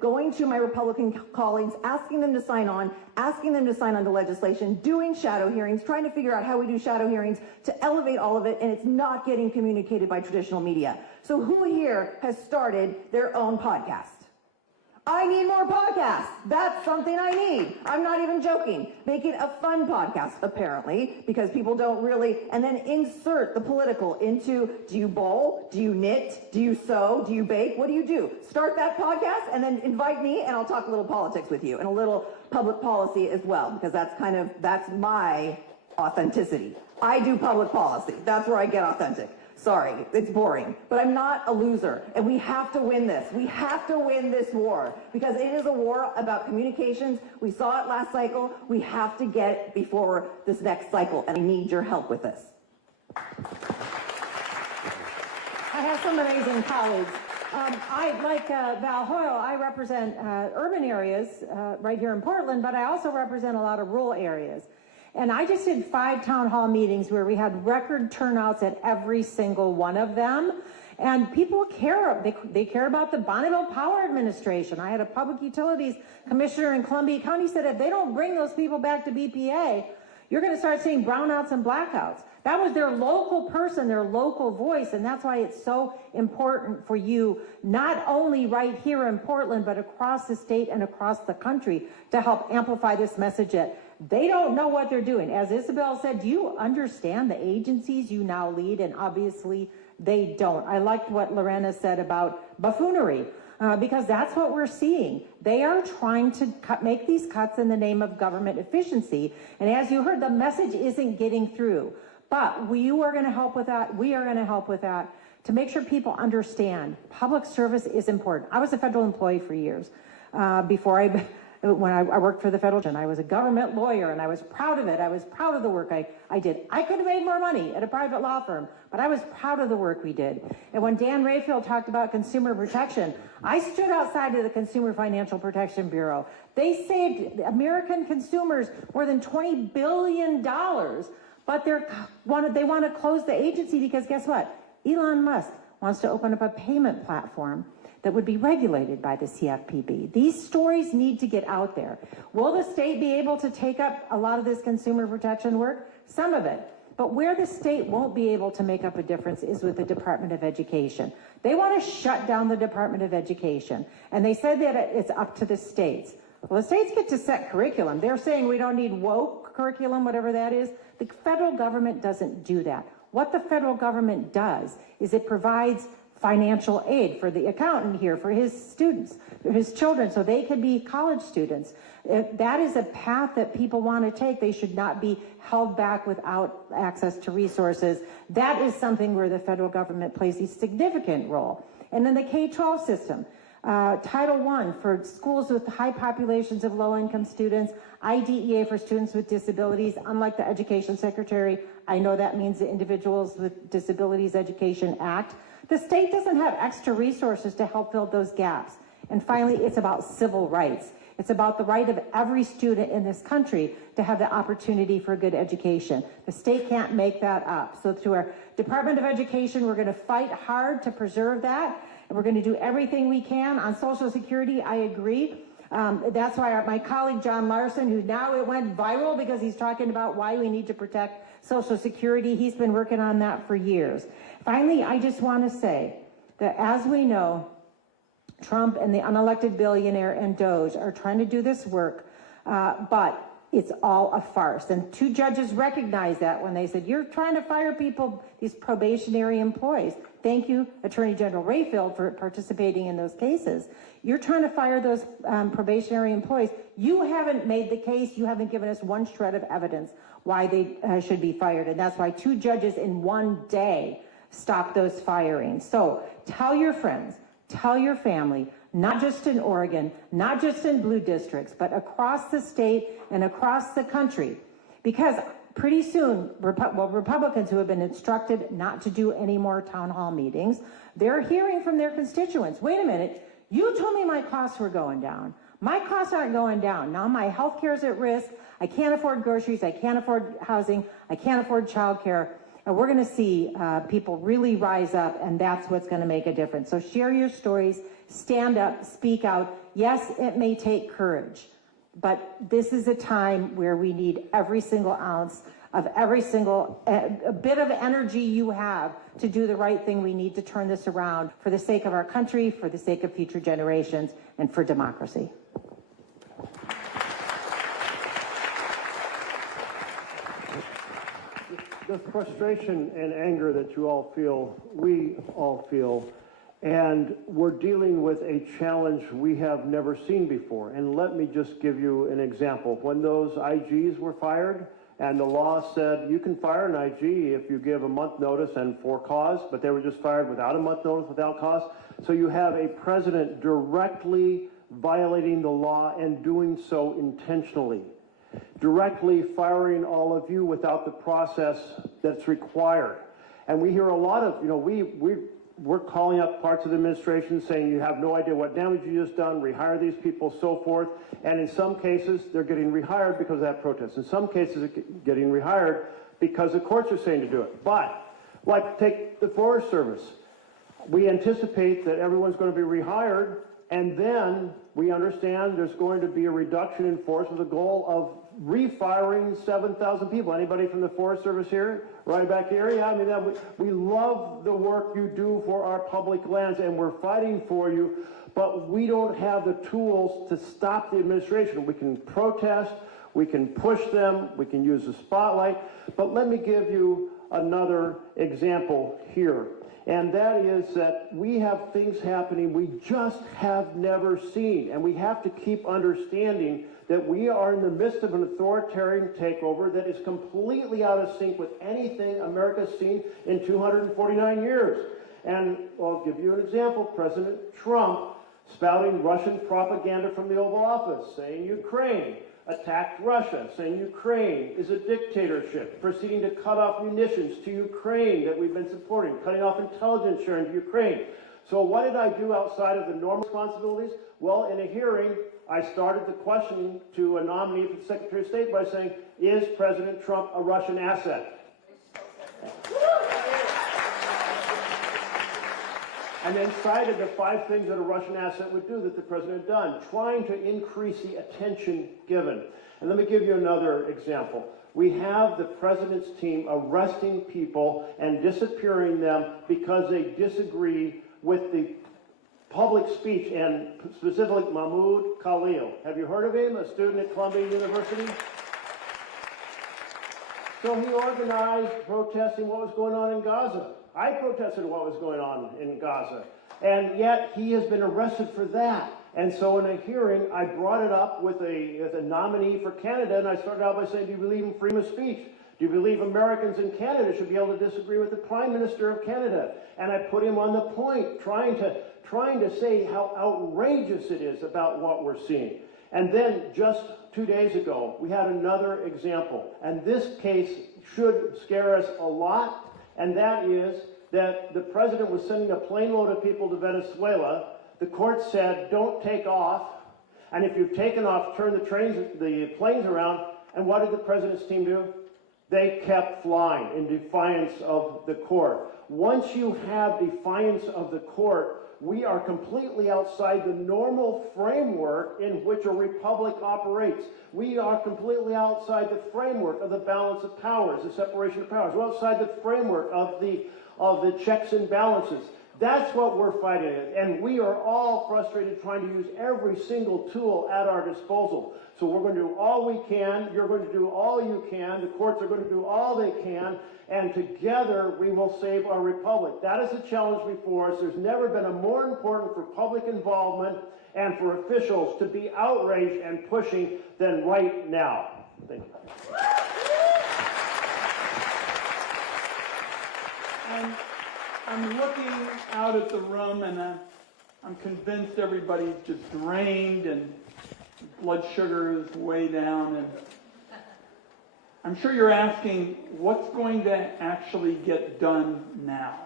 going to my Republican colleagues, asking them to sign on, asking them to sign on to legislation, doing shadow hearings, trying to figure out how we do shadow hearings to elevate all of it, and it's not getting communicated by traditional media. So who here has started their own podcast? I need more podcasts. That's something I need. I'm not even joking. Make it a fun podcast, apparently, because people don't really, and then insert the political into, do you bowl? Do you knit? Do you sew? Do you bake? What do you do? Start that podcast and then invite me, and I'll talk a little politics with you and a little public policy as well, because that's my authenticity. I do public policy. That's where I get authentic. Sorry, it's boring, but I'm not a loser, and we have to win this. We have to win this war, because it is a war about communications. We saw it last cycle. We have to get it before this next cycle, and I need your help with this. I have some amazing colleagues. Like Val Hoyle, I represent urban areas right here in Portland, but I also represent a lot of rural areas. And I just did 5 town hall meetings where we had record turnouts at every single one of them. And people care, they care about the Bonneville Power Administration. I had a public utilities commissioner in Columbia County said, if they don't bring those people back to BPA, you're going to start seeing brownouts and blackouts. That was their local person, their local voice, and that's why it's so important for you, not only right here in Portland, but across the state and across the country, to help amplify this message that they don't know what they're doing. As Isabel said, do you understand the agencies you now lead? And obviously they don't. I liked what Lorena said about buffoonery, because that's what we're seeing. They are trying to make these cuts in the name of government efficiency. And as you heard, the message isn't getting through. But you are going to help with that. We are going to help with that to make sure people understand public service is important. I was a federal employee for years when I worked for the federal, and I was a government lawyer, and I was proud of it. I was proud of the work I did. I could have made more money at a private law firm, but I was proud of the work we did. And when Dan Rayfield talked about consumer protection, I stood outside of the Consumer Financial Protection Bureau. They saved American consumers more than $20 billion, but they want to close the agency because guess what? Elon Musk wants to open up a payment platform that would be regulated by the CFPB. These stories need to get out there. Will the state be able to take up a lot of this consumer protection work? Some of it. But where the state won't be able to make up a difference is with the Department of Education. They want to shut down the Department of Education. And they said that it's up to the states. Well, the states get to set curriculum. They're saying we don't need woke curriculum, whatever that is. The federal government doesn't do that. What the federal government does is it provides financial aid for the accountant here, for his students, for his children, so they can be college students. If that is a path that people want to take. They should not be held back without access to resources. That is something where the federal government plays a significant role. And then the K-12 system. Title I for schools with high populations of low-income students, IDEA for students with disabilities. Unlike the Education Secretary, I know that means the Individuals with Disabilities Education Act. The state doesn't have extra resources to help fill those gaps. And finally, it's about civil rights. It's about the right of every student in this country to have the opportunity for a good education. The state can't make that up. So through our Department of Education, we're going to fight hard to preserve that. And we're going to do everything we can. On Social Security, I agree. That's why my colleague John Larson, who now it went viral because he's talking about why we need to protect Social Security. He's been working on that for years. Finally, I just want to say that as we know, Trump and the unelected billionaire and DOGE are trying to do this work, but it's all a farce. And two judges recognized that when they said, you're trying to fire people, these probationary employees. Thank you, Attorney General Rayfield, for participating in those cases. You're trying to fire those probationary employees. You haven't made the case. You haven't given us one shred of evidence why they should be fired. And that's why two judges in one day stopped those firings. So tell your friends, tell your family, not just in Oregon, not just in blue districts, but across the state and across the country. Because pretty soon, Republicans who have been instructed not to do any more town hall meetings, they're hearing from their constituents, wait a minute, you told me my costs were going down. My costs aren't going down. Now my health care is at risk. I can't afford groceries. I can't afford housing. I can't afford childcare. And we're going to see people really rise up, and that's what's going to make a difference. So share your stories, stand up, speak out. Yes, it may take courage, but this is a time where we need every single ounce of every single a bit of energy you have to do the right thing. We need to turn this around for the sake of our country, for the sake of future generations, and for democracy. The frustration and anger that you all feel, we all feel, and we're dealing with a challenge we have never seen before. And let me just give you an example. When those IGs were fired, and the law said you can fire an IG if you give a month notice and for cause, but they were just fired without a month notice, without cause. So you have a president directly violating the law and doing so intentionally. Directly firing all of you without the process that's required. And we hear a lot of, we're calling up parts of the administration saying you have no idea what damage you just done, rehire these people, so forth. And in some cases, they're getting rehired because of that protest. In some cases, they're getting rehired because the courts are saying to do it. But, like, take the Forest Service. We anticipate that everyone's going to be rehired, and then we understand there's going to be a reduction in force with the goal of refiring 7,000 people. Anybody from the Forest Service here? Right back here? Yeah, I mean, we love the work you do for our public lands, and we're fighting for you, but we don't have the tools to stop the administration. We can protest, we can push them, we can use the spotlight, but let me give you another example here. And that is that we have things happening we just have never seen. And we have to keep understanding that we are in the midst of an authoritarian takeover that is completely out of sync with anything America's seen in 249 years. And I'll give you an example. President Trump spouting Russian propaganda from the Oval Office, saying Ukraine attacked Russia, saying Ukraine is a dictatorship, proceeding to cut off munitions to Ukraine that we've been supporting, cutting off intelligence sharing to Ukraine. So what did I do outside of the normal responsibilities? Well, in a hearing, I started the questioning to a nominee for the Secretary of State by saying, is President Trump a Russian asset? And then cited the 5 things that a Russian asset would do that the president had done, trying to increase the attention given. And let me give you another example. We have the president's team arresting people and disappearing them because they disagree with the public speech, and specifically Mahmoud Khalil. Have you heard of him? A student at Columbia University? So he organized protesting what was going on in Gaza. I protested what was going on in Gaza. And yet he has been arrested for that. And so in a hearing, I brought it up with a nominee for Canada, and I started out by saying, do you believe in freedom of speech? Do you believe Americans in Canada should be able to disagree with the Prime Minister of Canada? And I put him on the point, trying to say how outrageous it is about what we're seeing. And then just 2 days ago, we had another example. And this case should scare us a lot, and that is that the president was sending a plane load of people to Venezuela. The court said, don't take off. And if you've taken off, turn the planes around. And what did the president's team do? They kept flying in defiance of the court. Once you have defiance of the court, we are completely outside the normal framework in which a republic operates. We are completely outside the framework of the balance of powers, the separation of powers. We're outside the framework of the checks and balances. That's what we're fighting against. And we are all frustrated trying to use every single tool at our disposal. So we're going to do all we can. You're going to do all you can. The courts are going to do all they can. And together we will save our republic. That is a challenge before us. There's never been a more important for public involvement and for officials to be outraged and pushing than right now. Thank you. I'm looking out at the room, and I'm convinced everybody's just drained and blood sugar is way down. And I'm sure you're asking, what's going to actually get done now?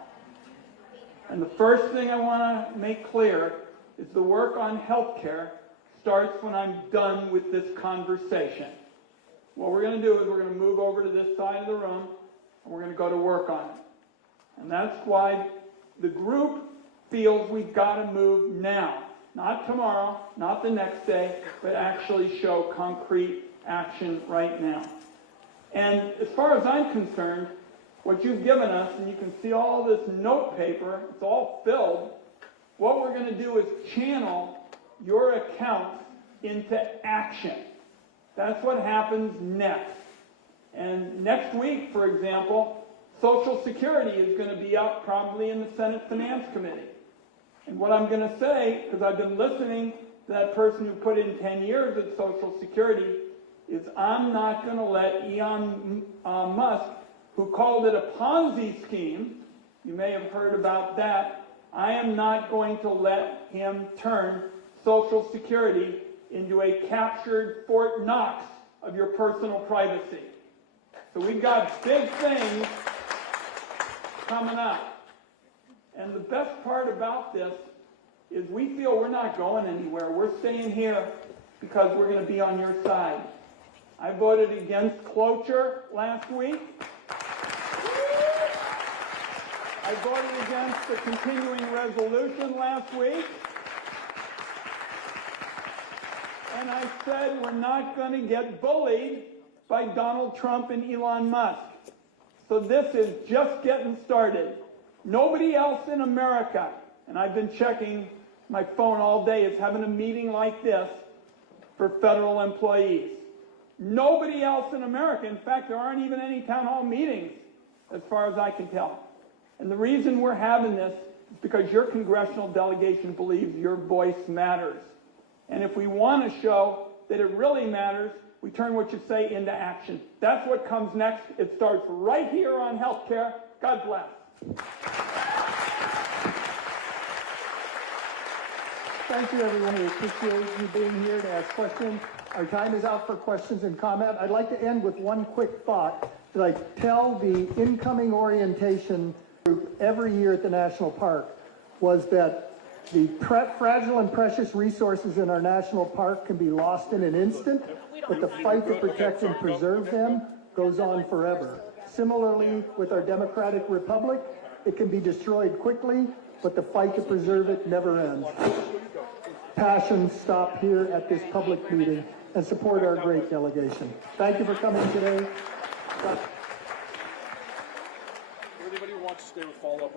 And the first thing I want to make clear is the work on health care starts when I'm done with this conversation. What we're going to do is we're going to move over to this side of the room, and we're going to go to work on it. And that's why the group feels we've got to move now. Not tomorrow, not the next day, but actually show concrete action right now. And as far as I'm concerned, what you've given us, and you can see all this note paper, it's all filled, what we're going to do is channel your accounts into action. That's what happens next. And next week, for example, Social Security is going to be up probably in the Senate Finance Committee. And what I'm going to say, because I've been listening to that person who put in 10 years at Social Security, is I'm not going to let Elon Musk, who called it a Ponzi scheme, you may have heard about that, I am not going to let him turn Social Security into a captured Fort Knox of your personal privacy. So we've got big things coming up. And the best part about this is we feel we're not going anywhere. We're staying here because we're going to be on your side. I voted against cloture last week. I voted against the continuing resolution last week. And I said we're not going to get bullied by Donald Trump and Elon Musk. So this is just getting started. Nobody else in America, and I've been checking my phone all day, is having a meeting like this for federal employees. Nobody else in America, in fact, there aren't even any town hall meetings, as far as I can tell. And the reason we're having this is because your congressional delegation believes your voice matters. And if we want to show that it really matters, we turn what you say into action. That's what comes next. It starts right here on health care. God bless. Thank you, everyone. We appreciate you being here to ask questions. Our time is out for questions and comment. I'd like to end with one quick thought that I tell the incoming orientation group every year at the National Park, was that the fragile and precious resources in our national park can be lost in an instant, but the fight to protect and preserve them goes on forever. Similarly, with our democratic republic, it can be destroyed quickly, but the fight to preserve it never ends. passion stop here at this public meeting and support our great delegation. Thank you for coming today. Anybody who wants to stay with follow-up